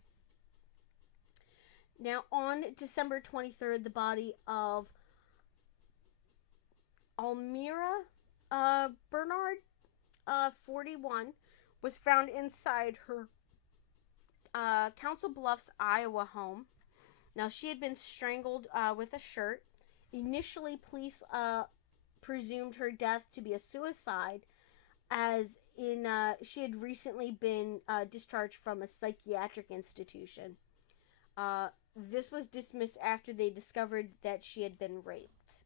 Now, on December 23rd, the body of Almira Bernard, 41, was found inside her Council Bluffs, Iowa home. Now, she had been strangled with a shirt. Initially, police presumed her death to be a suicide, as in she had recently been discharged from a psychiatric institution. This was dismissed after they discovered that she had been raped.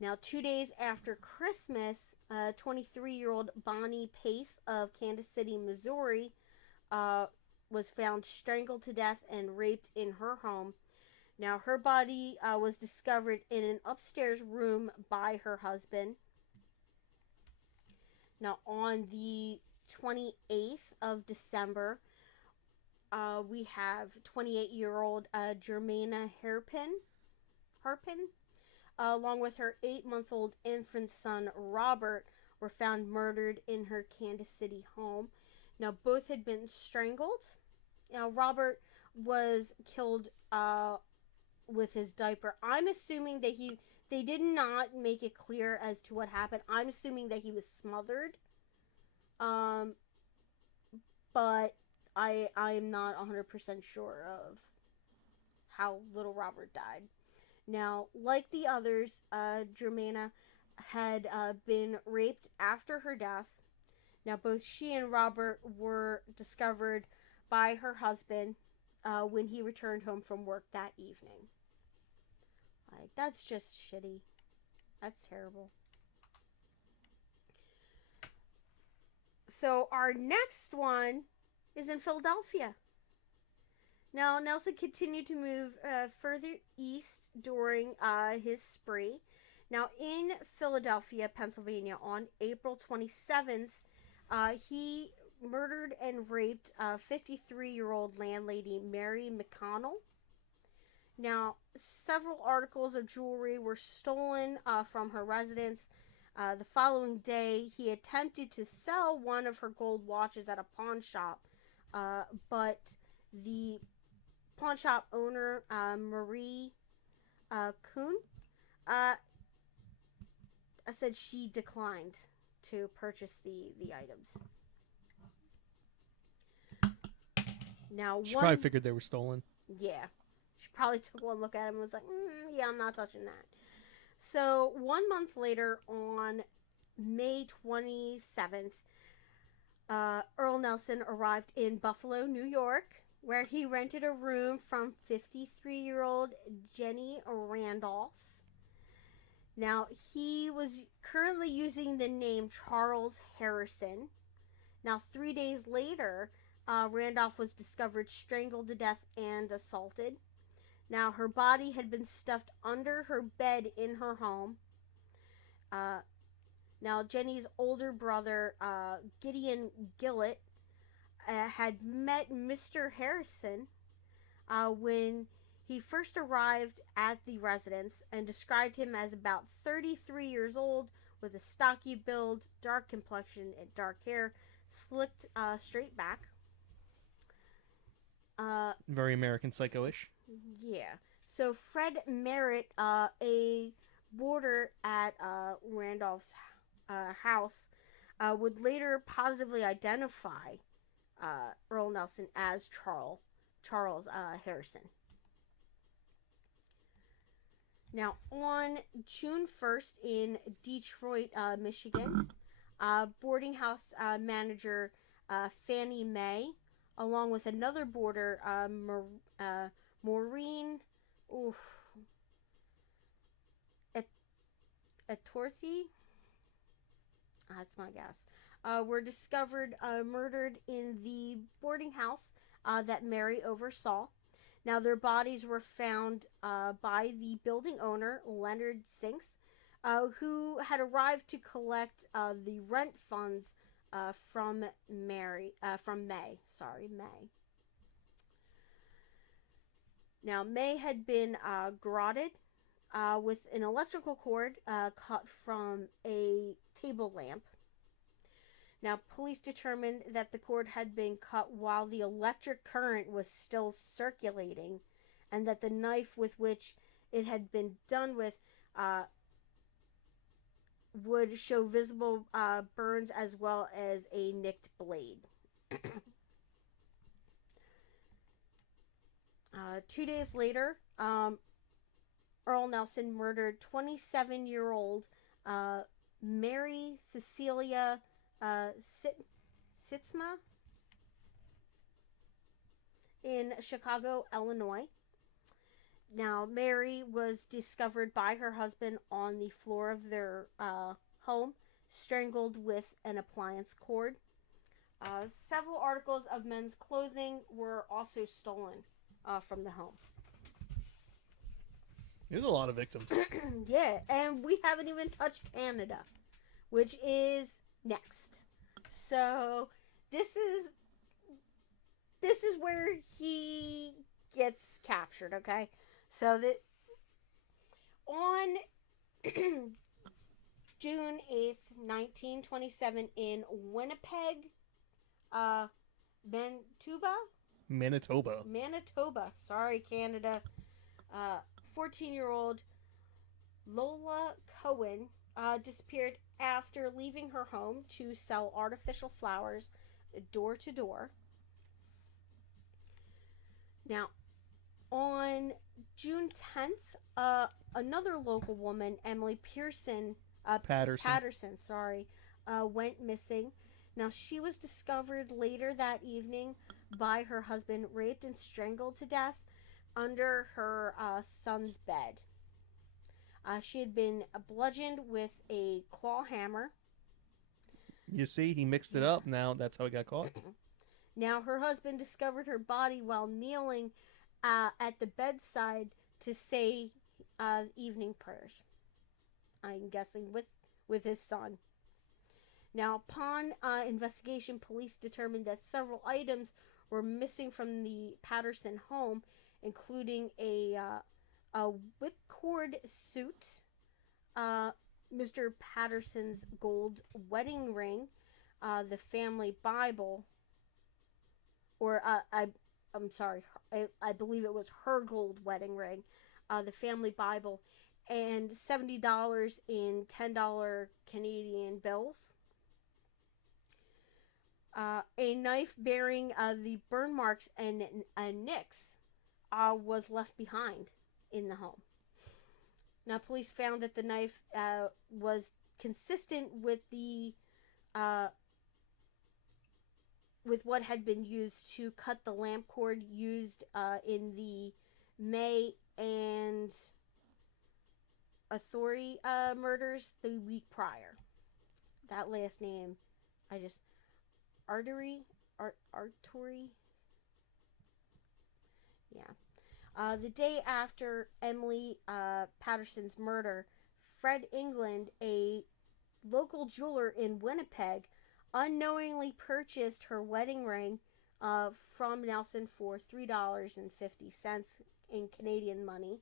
Now, 2 days after Christmas, 23-year-old Bonnie Pace of Kansas City, Missouri, was found strangled to death and raped in her home. Now, her body was discovered in an upstairs room by her husband. Now, on the 28th of December, we have 28-year-old Germaina Harpin, along with her 8-month-old infant son, Robert, were found murdered in her Kansas City home. Now, both had been strangled. Now, Robert was killed with his diaper. I'm assuming that they did not make it clear as to what happened. I'm assuming that he was smothered. But I am not 100% sure of how little Robert died. Now, like the others, Germaina had been raped after her death. Now, both she and Robert were discovered by her husband when he returned home from work that evening. Like, that's just shitty. That's terrible. So, our next one is in Philadelphia. Now, Nelson continued to move further east during his spree. Now, in Philadelphia, Pennsylvania, on April 27th, he murdered and raped 53-year-old landlady Mary McConnell. Now, several articles of jewelry were stolen from her residence. The following day, he attempted to sell one of her gold watches at a pawn shop, but the pawn shop owner, Marie Kuhn, said she declined to purchase the items. Now, She probably figured they were stolen. Yeah. She probably took one look at him and was like, yeah, I'm not touching that. So, 1 month later, on May 27th, Earl Nelson arrived in Buffalo, New York, where he rented a room from 53-year-old Jenny Randolph. Now, he was currently using the name Charles Harrison. Now, 3 days later, Randolph was discovered strangled to death and assaulted. Now, her body had been stuffed under her bed in her home. Now, Jenny's older brother, Gideon Gillett, had met Mr. Harrison when he first arrived at the residence and described him as about 33 years old with a stocky build, dark complexion, and dark hair, slicked straight back. Very American Psycho-ish. Yeah. So Fred Merritt, a boarder at Randolph's house, would later positively identify Earl Nelson as Charles Harrison. Now, on June 1st in Detroit, Michigan, boarding house manager Fannie Mae, along with another boarder, Maureen Etorthy, that's my guess, were discovered murdered in the boarding house that Mary oversaw. Now, their bodies were found by the building owner, Leonard Sinks, who had arrived to collect the rent funds from May. Now, May had been garroted with an electrical cord cut from a table lamp. Now, police determined that the cord had been cut while the electric current was still circulating, and that the knife with which it had been done with would show visible burns as well as a nicked blade. 2 days later, Earl Nelson murdered 27-year-old Mary Cecilia Sitzma in Chicago, Illinois. Now, Mary was discovered by her husband on the floor of their home, strangled with an appliance cord. Several articles of men's clothing were also stolen from the home. There's a lot of victims. Yeah, and we haven't even touched Canada, which is next. So this is where he gets captured, okay? So that on June 8th, 1927 in Winnipeg, Manitoba. Sorry, Canada. 14-year-old Lola Cohen disappeared after leaving her home to sell artificial flowers door to door. Now, on June 10th, another local woman, Emily Patterson, went missing. Now, she was discovered later that evening by her husband, raped and strangled to death under her son's bed. She had been bludgeoned with a claw hammer. You see, he mixed it up. Now that's how he got caught. Now, her husband discovered her body while kneeling at the bedside to say evening prayers. I'm guessing with his son. Now, upon investigation, police determined that several items were missing from the Patterson home, including a whipcord suit, Mr. Patterson's gold wedding ring, the family Bible, or I'm sorry, I believe it was her gold wedding ring, the family Bible, and $70 in $10 Canadian bills. A knife bearing the burn marks and nicks was left behind in the home. Now, police found that the knife was consistent with with what had been used to cut the lamp cord used in the May and Authority murders the week prior. That last name, Artery? Yeah. The day after Emily Patterson's murder, Fred England, a local jeweler in Winnipeg, unknowingly purchased her wedding ring from Nelson for $3.50 in Canadian money.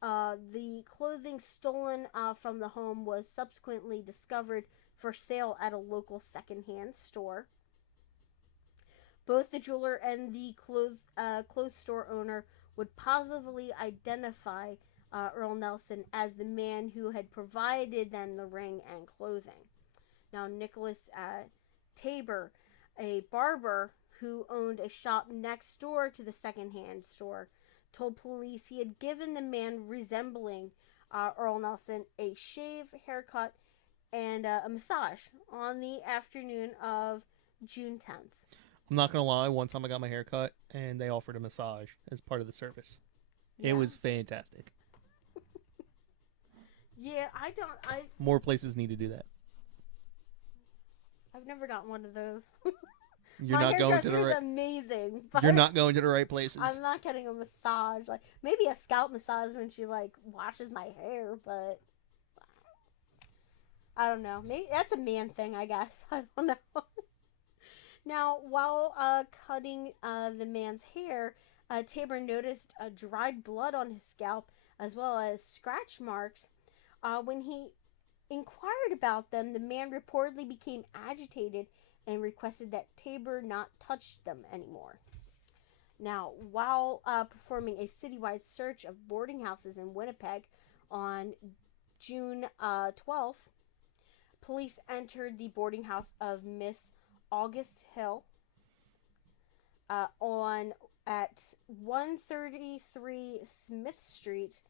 The clothing stolen from the home was subsequently discovered for sale at a local secondhand store. Both the jeweler and the clothes store owner would positively identify Earl Nelson as the man who had provided them the ring and clothing. Now, Nicholas Tabor, a barber who owned a shop next door to the secondhand store, told police he had given the man resembling Earl Nelson a shave, haircut, and a massage on the afternoon of June 10th. I'm not gonna lie. One time I got my hair cut, and they offered a massage as part of the service. Yeah. It was fantastic. Yeah, More places need to do that. I've never gotten one of those. You're My not going to the hairdresser right. is amazing. But You're not going to the right places. I'm not getting a massage. Like maybe a scalp massage when she washes my hair, but I don't know. Maybe that's a man thing, I guess. I don't know. Now, while cutting the man's hair, Tabor noticed dried blood on his scalp as well as scratch marks. When he inquired about them, the man reportedly became agitated and requested that Tabor not touch them anymore. Now, while performing a citywide search of boarding houses in Winnipeg on June 12th, police entered the boarding house of Miss August Hill at 133 Smith Street,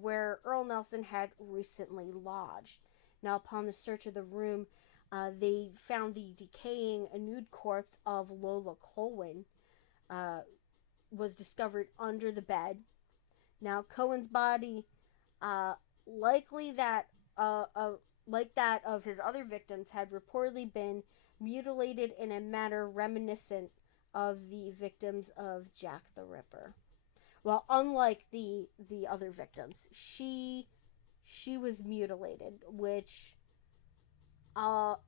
where Earl Nelson had recently lodged. Now, upon the search of the room, they found the decaying nude corpse of Lola Colwyn was discovered under the bed. Now, Cohen's body, like that of his other victims, had reportedly been mutilated in a manner reminiscent of the victims of Jack the Ripper. Well, unlike the other victims, she was mutilated, which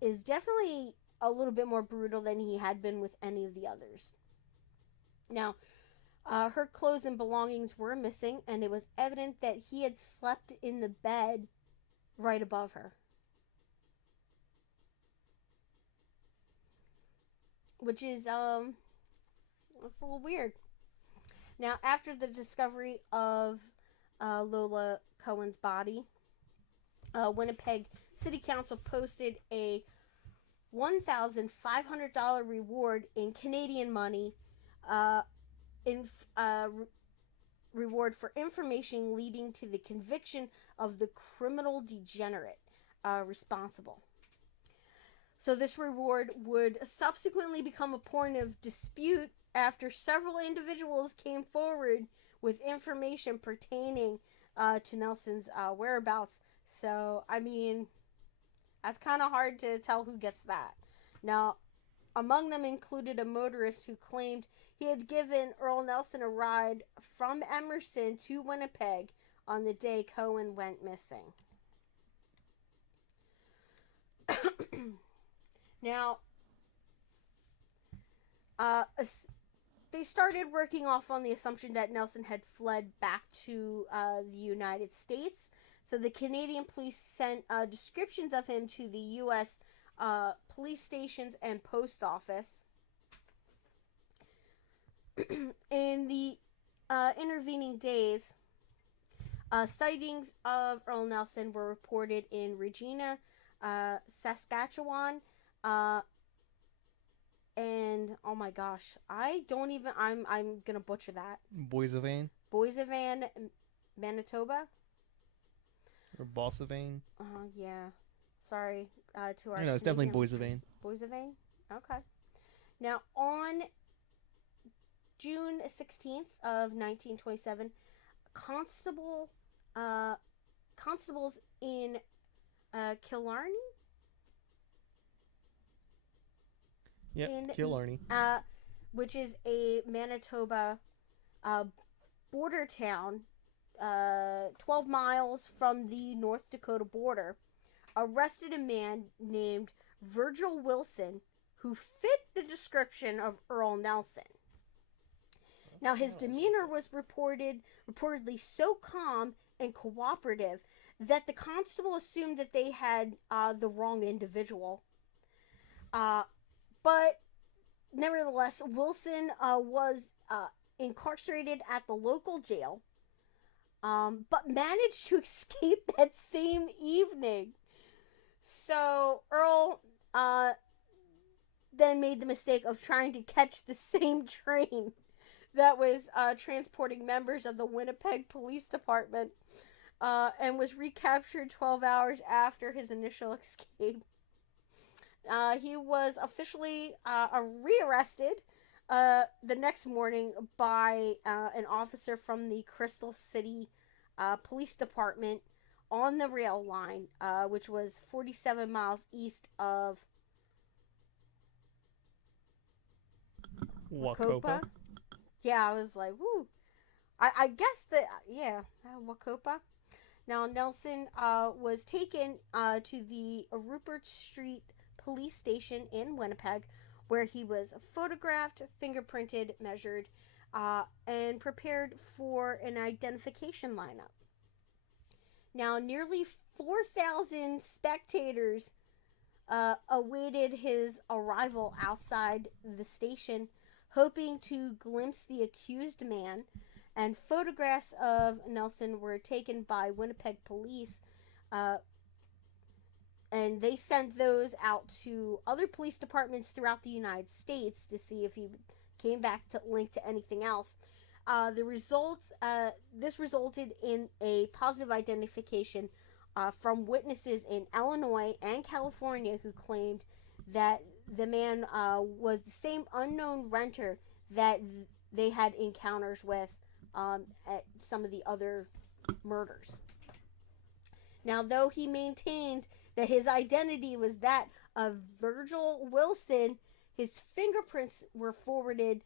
is definitely a little bit more brutal than he had been with any of the others. Now, her clothes and belongings were missing, and it was evident that he had slept in the bed right above her. Which is, it's a little weird. Now, after the discovery of Lola Cohen's body, Winnipeg City Council posted a $1,500 reward in Canadian money reward for information leading to the conviction of the criminal degenerate responsible. So this reward would subsequently become a point of dispute after several individuals came forward with information pertaining to Nelson's whereabouts. So, I mean, that's kind of hard to tell who gets that. Now, among them included a motorist who claimed he had given Earl Nelson a ride from Emerson to Winnipeg on the day Cohen went missing. Now, they started working off on the assumption that Nelson had fled back to the United States. So the Canadian police sent descriptions of him to the U.S. Police stations and post office. In the intervening days, sightings of Earl Nelson were reported in Regina, Saskatchewan, and oh my gosh, I'm gonna butcher that. Boissevain, Manitoba, or Bossavain. Yeah. Sorry to our. No, it's definitely Boissevain. Boissevain. Okay. Now, on June 16th of 1927, constables in Killarney. Yep, Killarney. Which is a Manitoba border town, 12 miles from the North Dakota border, arrested a man named Virgil Wilson who fit the description of Earl Nelson. Now, his demeanor was reportedly so calm and cooperative that the constable assumed that they had the wrong individual. But nevertheless, Wilson was incarcerated at the local jail, but managed to escape that same evening. So Earl then made the mistake of trying to catch the same train that was transporting members of the Winnipeg Police Department, and was recaptured 12 hours after his initial escape. He was officially rearrested the next morning by an officer from the Crystal City Police Department on the rail line, which was 47 miles east of Wacopa. Yeah, I was like, woo. I guess that, yeah, Wacopa. Now, Nelson was taken to the Rupert Street Police Station in Winnipeg, where he was photographed, fingerprinted, measured, and prepared for an identification lineup. Now, nearly 4,000 spectators awaited his arrival outside the station, hoping to glimpse the accused man. And photographs of Nelson were taken by Winnipeg police, and they sent those out to other police departments throughout the United States to see if he came back to link to anything else. This resulted in a positive identification from witnesses in Illinois and California who claimed that the man was the same unknown renter that they had encounters with at some of the other murders. Now, though he maintained that his identity was that of Virgil Wilson, his fingerprints were forwarded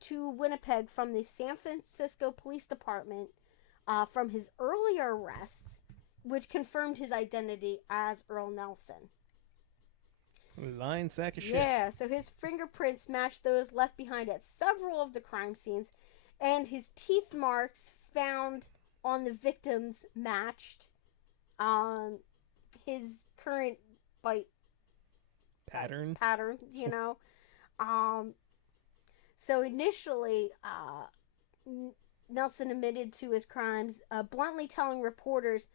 to Winnipeg from the San Francisco Police Department from his earlier arrests, which confirmed his identity as Earl Nelson. Lying sack of shit. Yeah, so his fingerprints matched those left behind at several of the crime scenes, and his teeth marks found on the victims matched his current bite pattern, you know. So initially, Nelson admitted to his crimes, bluntly telling reporters,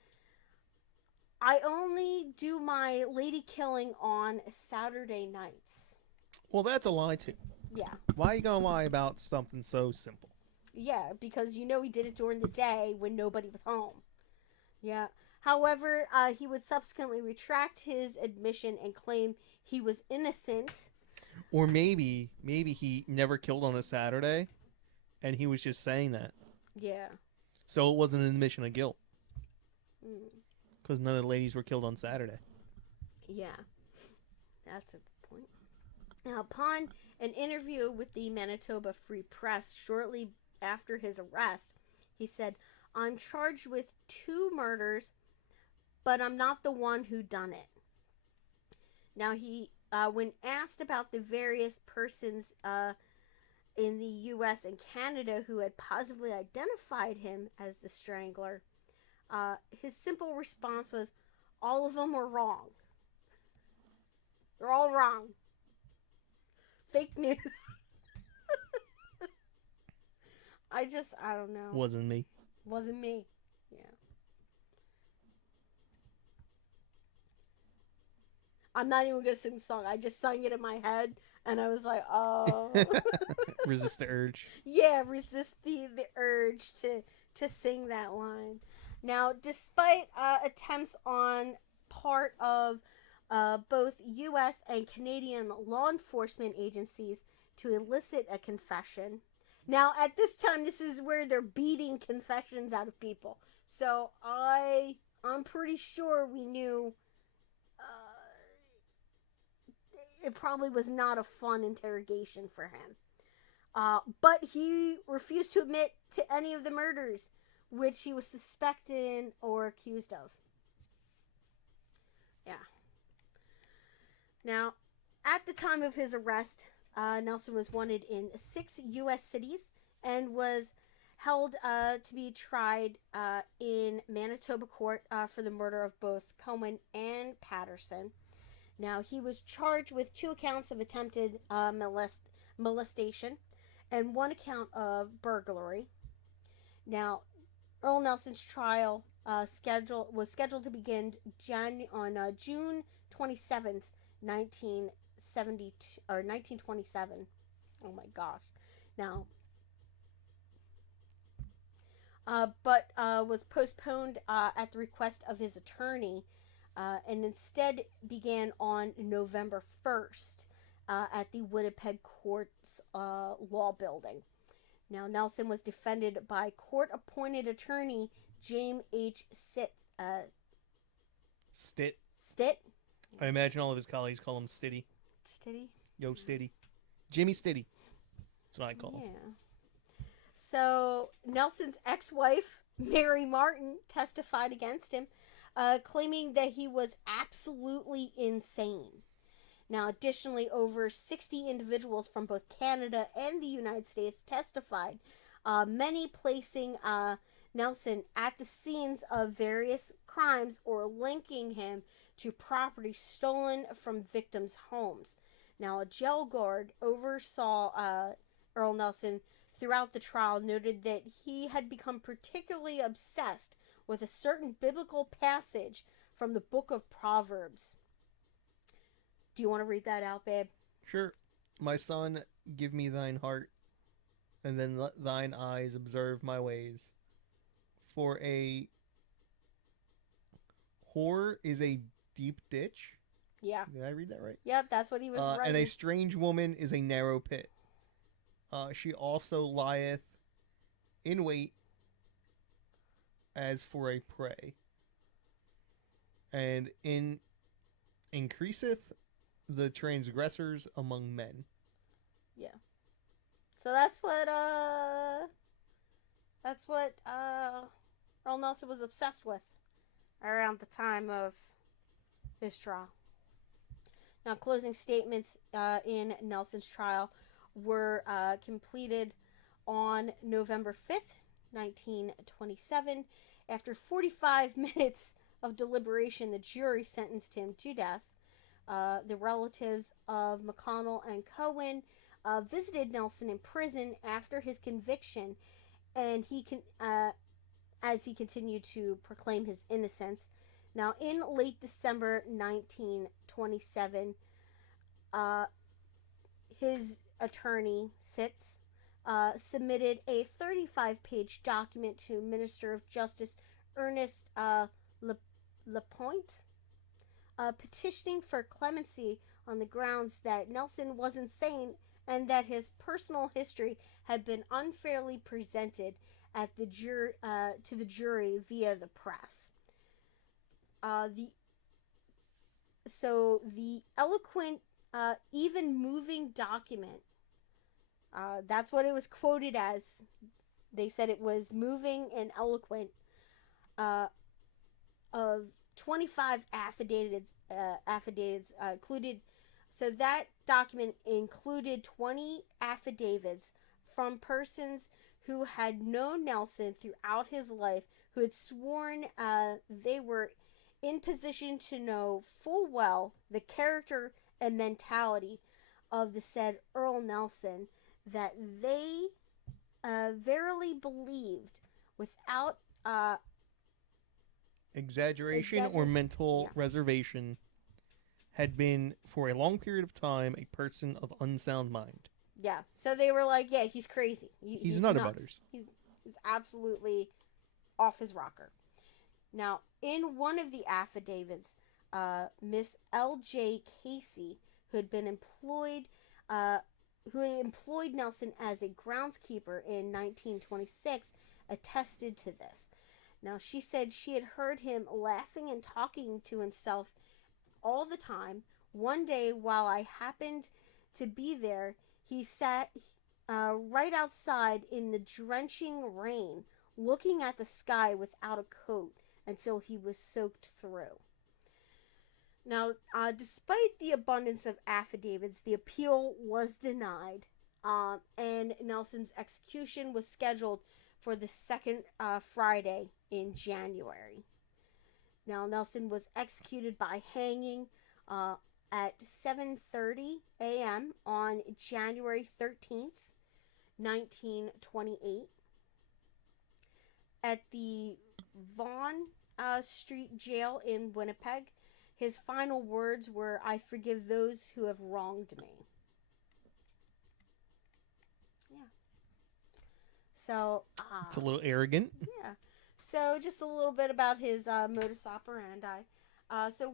"I only do my lady killing on Saturday nights." Well, that's a lie too. Yeah. Why are you gonna lie about something so simple? Yeah, because he did it during the day when nobody was home. Yeah. However, he would subsequently retract his admission and claim he was innocent. Or maybe he never killed on a Saturday, and he was just saying that. Yeah. So it wasn't an admission of guilt. Mm. Because none of the ladies were killed on Saturday. Yeah. That's a point. Now, upon an interview with the Manitoba Free Press shortly after his arrest, he said, "I'm charged with 2 murders, but I'm not the one who done it." Now, he, when asked about the various persons in the U.S. and Canada who had positively identified him as the Strangler, his simple response was, "All of them were wrong. They're all wrong. Fake news." I don't know. Wasn't me. Wasn't me. Yeah. I'm not even going to sing the song. I just sang it in my head, and I was like, oh. Resist the urge. Yeah, resist the urge to sing that line. Now, despite attempts on part of both U.S. and Canadian law enforcement agencies to elicit a confession. Now, at this time, this is where they're beating confessions out of people. So, I'm pretty sure we knew it probably was not a fun interrogation for him. But he refused to admit to any of the murders which he was suspected or accused of. Yeah. Now, at the time of his arrest, Nelson was wanted in 6 U.S. cities and was held to be tried in Manitoba court for the murder of both Cohen and Patterson. Now, he was charged with 2 accounts of attempted molestation and 1 account of burglary. Now, Earl Nelson's trial was scheduled to begin on June 27th, 1927. Oh my gosh. Now, but was postponed at the request of his attorney, and instead began on November 1st at the Winnipeg Court's Law Building. Now, Nelson was defended by court-appointed attorney James H. Stitt. I imagine all of his colleagues call him Stitty. Stitty? Yo, Stitty. Jimmy Stitty. That's what I call him. Yeah. So, Nelson's ex-wife, Mary Martin, testified against him, claiming that he was absolutely insane. Now, additionally, over 60 individuals from both Canada and the United States testified, many placing Nelson at the scenes of various crimes or linking him to property stolen from victims' homes. Now, a jail guard oversaw Earl Nelson throughout the trial, noted that he had become particularly obsessed with a certain biblical passage from the book of Proverbs. Do you want to read that out, babe? Sure. My son, give me thine heart, and then let thine eyes observe my ways. For a whore is a deep ditch. Yeah. Did I read that right? Yep, that's what he was writing. And a strange woman is a narrow pit. She also lieth in wait as for a prey, and increaseth the transgressors among men. Yeah. So that's what Earl Nelson was obsessed with around the time of his trial. Now, closing statements in Nelson's trial were completed on November 5th, 1927. After 45 minutes of deliberation, the jury sentenced him to death. The relatives of McConnell and Cohen visited Nelson in prison after his conviction, and as he continued to proclaim his innocence. Now, in late December 1927, his attorney, Sitz, submitted a 35-page document to Minister of Justice Ernest Lapointe, petitioning for clemency on the grounds that Nelson was insane and that his personal history had been unfairly presented at the to the jury via the press. The eloquent, even moving document, that's what it was quoted as. They said it was moving and eloquent, of 25 affidavits included. So that document included 20 affidavits from persons who had known Nelson throughout his life, who had sworn they were in position to know full well the character and mentality of the said Earl Nelson, that they verily believed without exaggeration or mental reservation, had been for a long period of time a person of unsound mind. Yeah, so they were like, yeah, he's crazy. He's nut butters. He's absolutely off his rocker. Now, in one of the affidavits, Miss L.J. Casey, who had employed Nelson as a groundskeeper in 1926, attested to this. Now, she said she had heard him laughing and talking to himself all the time. One day, while I happened to be there, he sat right outside in the drenching rain, looking at the sky without a coat until he was soaked through. Now, despite the abundance of affidavits, the appeal was denied, and Nelson's execution was scheduled for the second Friday in January. Now, Nelson was executed by hanging at 7:30 a.m. on January 13th, 1928. At the Vaughan Street Jail in Winnipeg, his final words were, "I forgive those who have wronged me." Yeah. So, it's a little arrogant. Yeah. So, just a little bit about his modus operandi. So,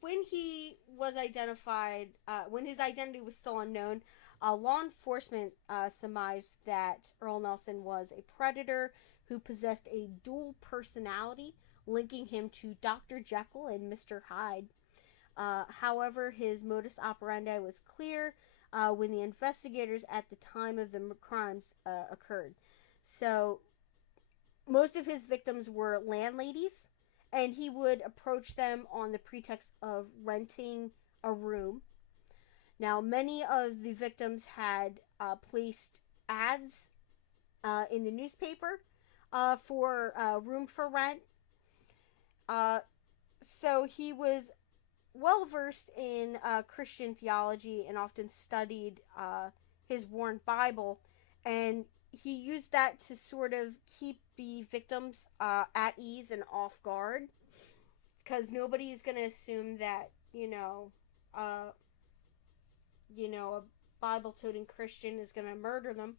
when he was identified, when his identity was still unknown, law enforcement surmised that Earl Nelson was a predator who possessed a dual personality, linking him to Dr. Jekyll and Mr. Hyde. However, his modus operandi was clear when the investigators at the time of the crimes occurred. So, most of his victims were landladies, and he would approach them on the pretext of renting a room. Now, many of the victims had placed ads in the newspaper for room for rent. So he was well versed in Christian theology and often studied his worn Bible, and he used that to sort of keep the victims at ease and off guard, because nobody's gonna assume that a Bible-toting Christian is gonna murder them.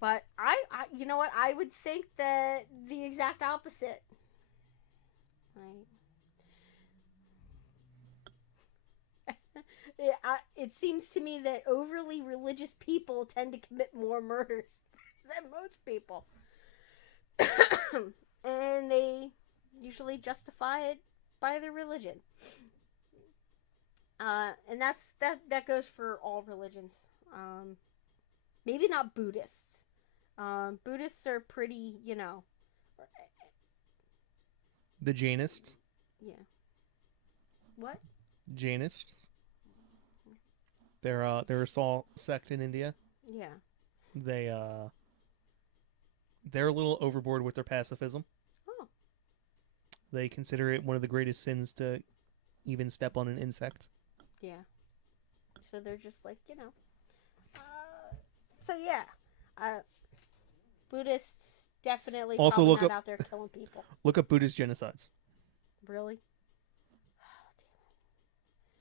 But you know what? I would think that the exact opposite. Right. It seems to me that overly religious people tend to commit more murders than most people. And they usually justify it by their religion. And that goes for all religions. Maybe not Buddhists. Buddhists are pretty, The Jainists. Yeah. What? Jainists. They're a Saul sect in India. Yeah. They're a little overboard with their pacifism. Oh. They consider it one of the greatest sins to even step on an insect. Yeah. So they're just like, so yeah. Buddhists definitely Also probably look not up, out there killing people. Look up Buddhist genocides. Really?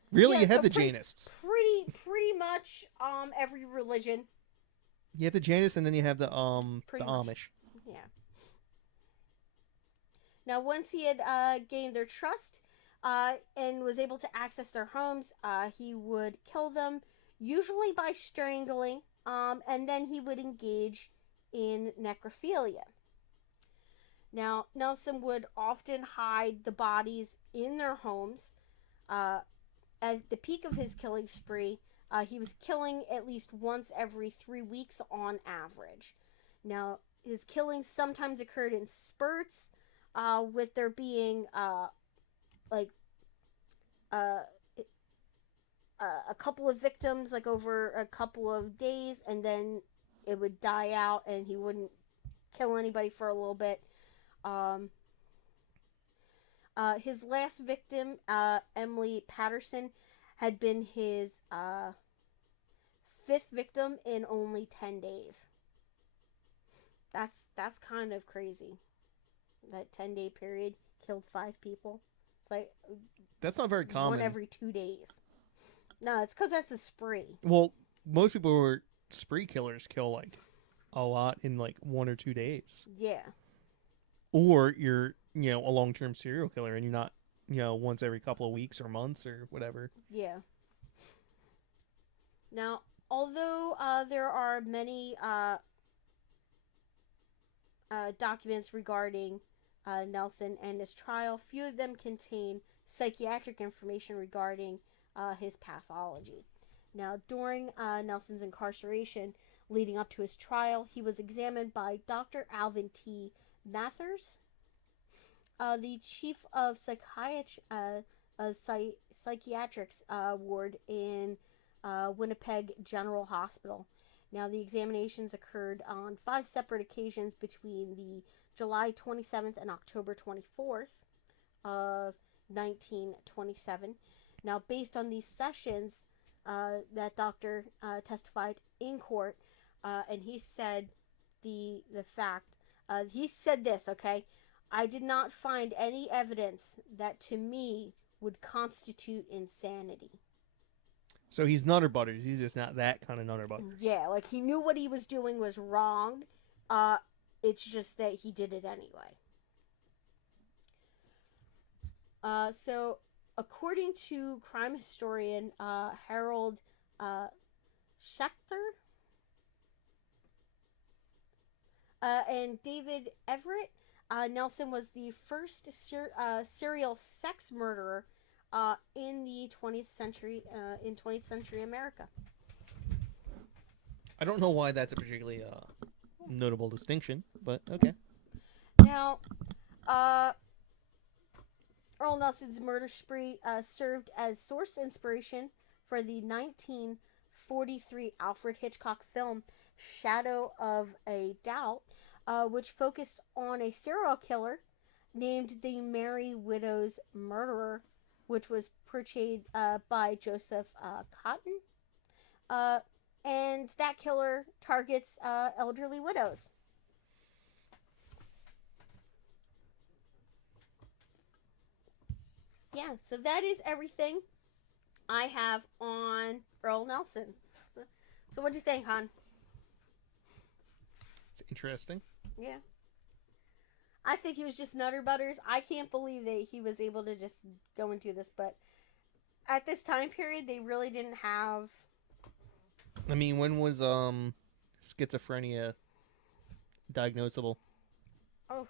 Really? Yeah, You have so the Jainists. Pretty much every religion. You have the Jainists, and then you have the Pretty the much. Amish. Yeah. Now, once he had gained their trust and was able to access their homes, he would kill them, usually by strangling, and then he would engage in necrophilia. Now, Nelson would often hide the bodies in their homes. At the peak of his killing spree, he was killing at least once every 3 weeks on average. Now, his killings sometimes occurred in spurts, with there being a couple of victims over a couple of days, and then it would die out and he wouldn't kill anybody for a little bit. His last victim, Emily Patterson, had been his 5th victim in only 10 days. That's kind of crazy. That 10-day period killed 5 people. It's like That's not very common. one every 2 days. No, it's because that's a spree. Well, most people who are spree killers kill a lot in 1 or 2 days. Yeah. Or you're a long-term serial killer and you're not once every couple of weeks or months or whatever. Yeah. Now, although there are many documents regarding Nelson and his trial, few of them contain psychiatric information regarding his pathology. Now, during Nelson's incarceration leading up to his trial, he was examined by Dr. Alvin T. Mathers, the chief of psychiatrics ward in Winnipeg General Hospital. Now, the examinations occurred on 5 separate occasions between the July 27th and October 24th of 1927. Now, based on these sessions, that doctor testified in court, and he said he said this, okay? I did not find any evidence that to me would constitute insanity. So he's nutter butters. He's just not that kind of nutter butter. Yeah, he knew what he was doing was wrong. It's just that he did it anyway. So, according to crime historian Harold Schechter and David Everett, Nelson was the first serial sex murderer in the 20th century America. I don't know why that's a particularly notable distinction, but okay. Now, Earl Nelson's murder spree served as source inspiration for the 19 1943 Alfred Hitchcock film Shadow of a Doubt, which focused on a serial killer named the Merry Widow's Murderer, which was portrayed by Joseph Cotton. And that killer targets elderly widows. Yeah, so that is everything I have on Earl Nelson. So what do you think, hon? It's interesting. Yeah. I think he was just Nutter Butters. I can't believe that he was able to just go and do this, but at this time period, they really didn't have... I mean, when was schizophrenia diagnosable? Oh,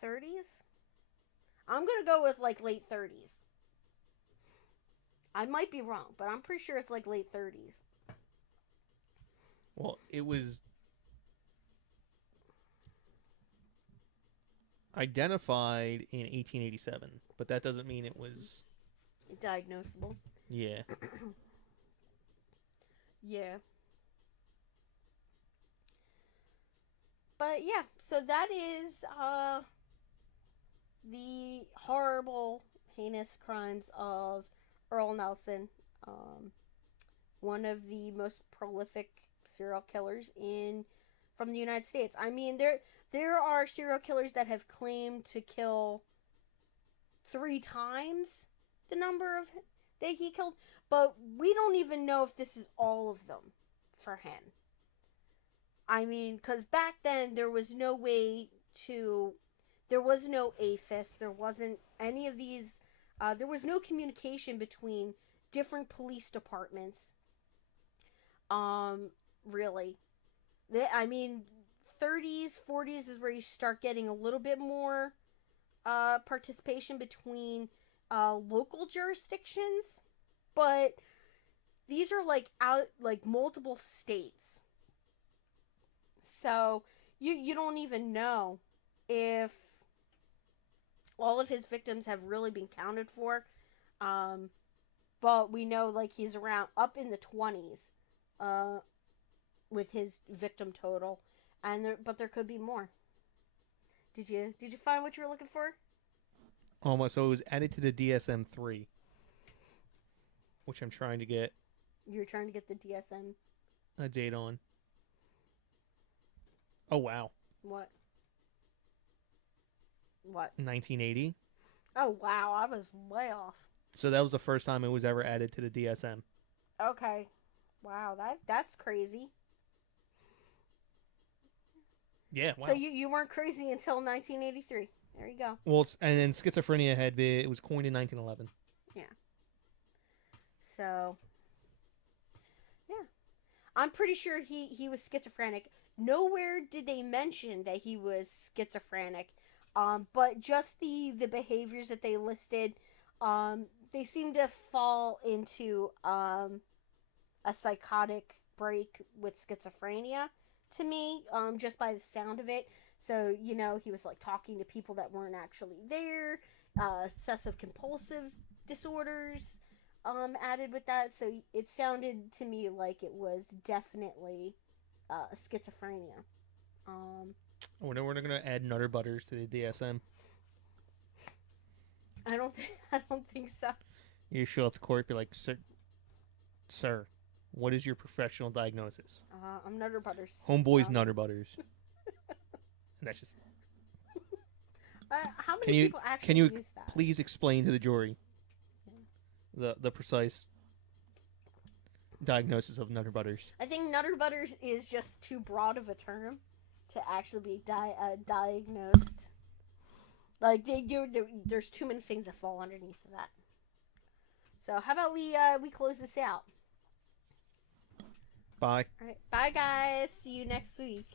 30s? I'm going to go with like late 30s. I might be wrong, but I'm pretty sure it's like late 30s. Well, it was identified in 1887, but that doesn't mean it was diagnosable. Yeah. Yeah. But yeah, so that is the horrible, heinous crimes of Earl Nelson, one of the most prolific serial killers from the United States. I mean, there are serial killers that have claimed to kill 3 times the number of that he killed, but we don't even know if this is all of them for him. I mean, because back then there was no way to, there was no APHIS, there wasn't any of these, there was no communication between different police departments. Really. I mean, 30s, 40s is where you start getting a little bit more participation between local jurisdictions, but these are like multiple states. So you don't even know if all of his victims have really been counted for. But we know like he's around up in the 20s with his victim total, but there could be more. Did you find what you were looking for? Almost. So it was added to the DSM-3, which I'm trying to get. You're trying to get the DSM a date on. Oh wow. What? 1980. Oh wow, I was way off. So that was the first time it was ever added to the DSM. Okay. Wow, that's crazy. Yeah, wow. So you weren't crazy until 1983. There you go. Well, and then schizophrenia it was coined in 1911. Yeah. So, yeah. I'm pretty sure he was schizophrenic. Nowhere did they mention that he was schizophrenic. But just the behaviors that they listed, they seem to fall into a psychotic break with schizophrenia to me, just by the sound of it. So, you know, he was like talking to people that weren't actually there, obsessive compulsive disorders added with that. So it sounded to me like it was definitely schizophrenia. We're not going to add Nutter Butters to the DSM. I don't think so. You show up to court, be like, sir, what is your professional diagnosis? I'm Nutter Butters. Homeboy's Nutter Butters. And that's just. How many people actually use that? Please explain to the jury the precise diagnosis of Nutter Butters? I think Nutter Butters is just too broad of a term to actually be diagnosed. Like there's too many things that fall underneath of that. So how about we close this out? Bye. All right, bye guys. See you next week.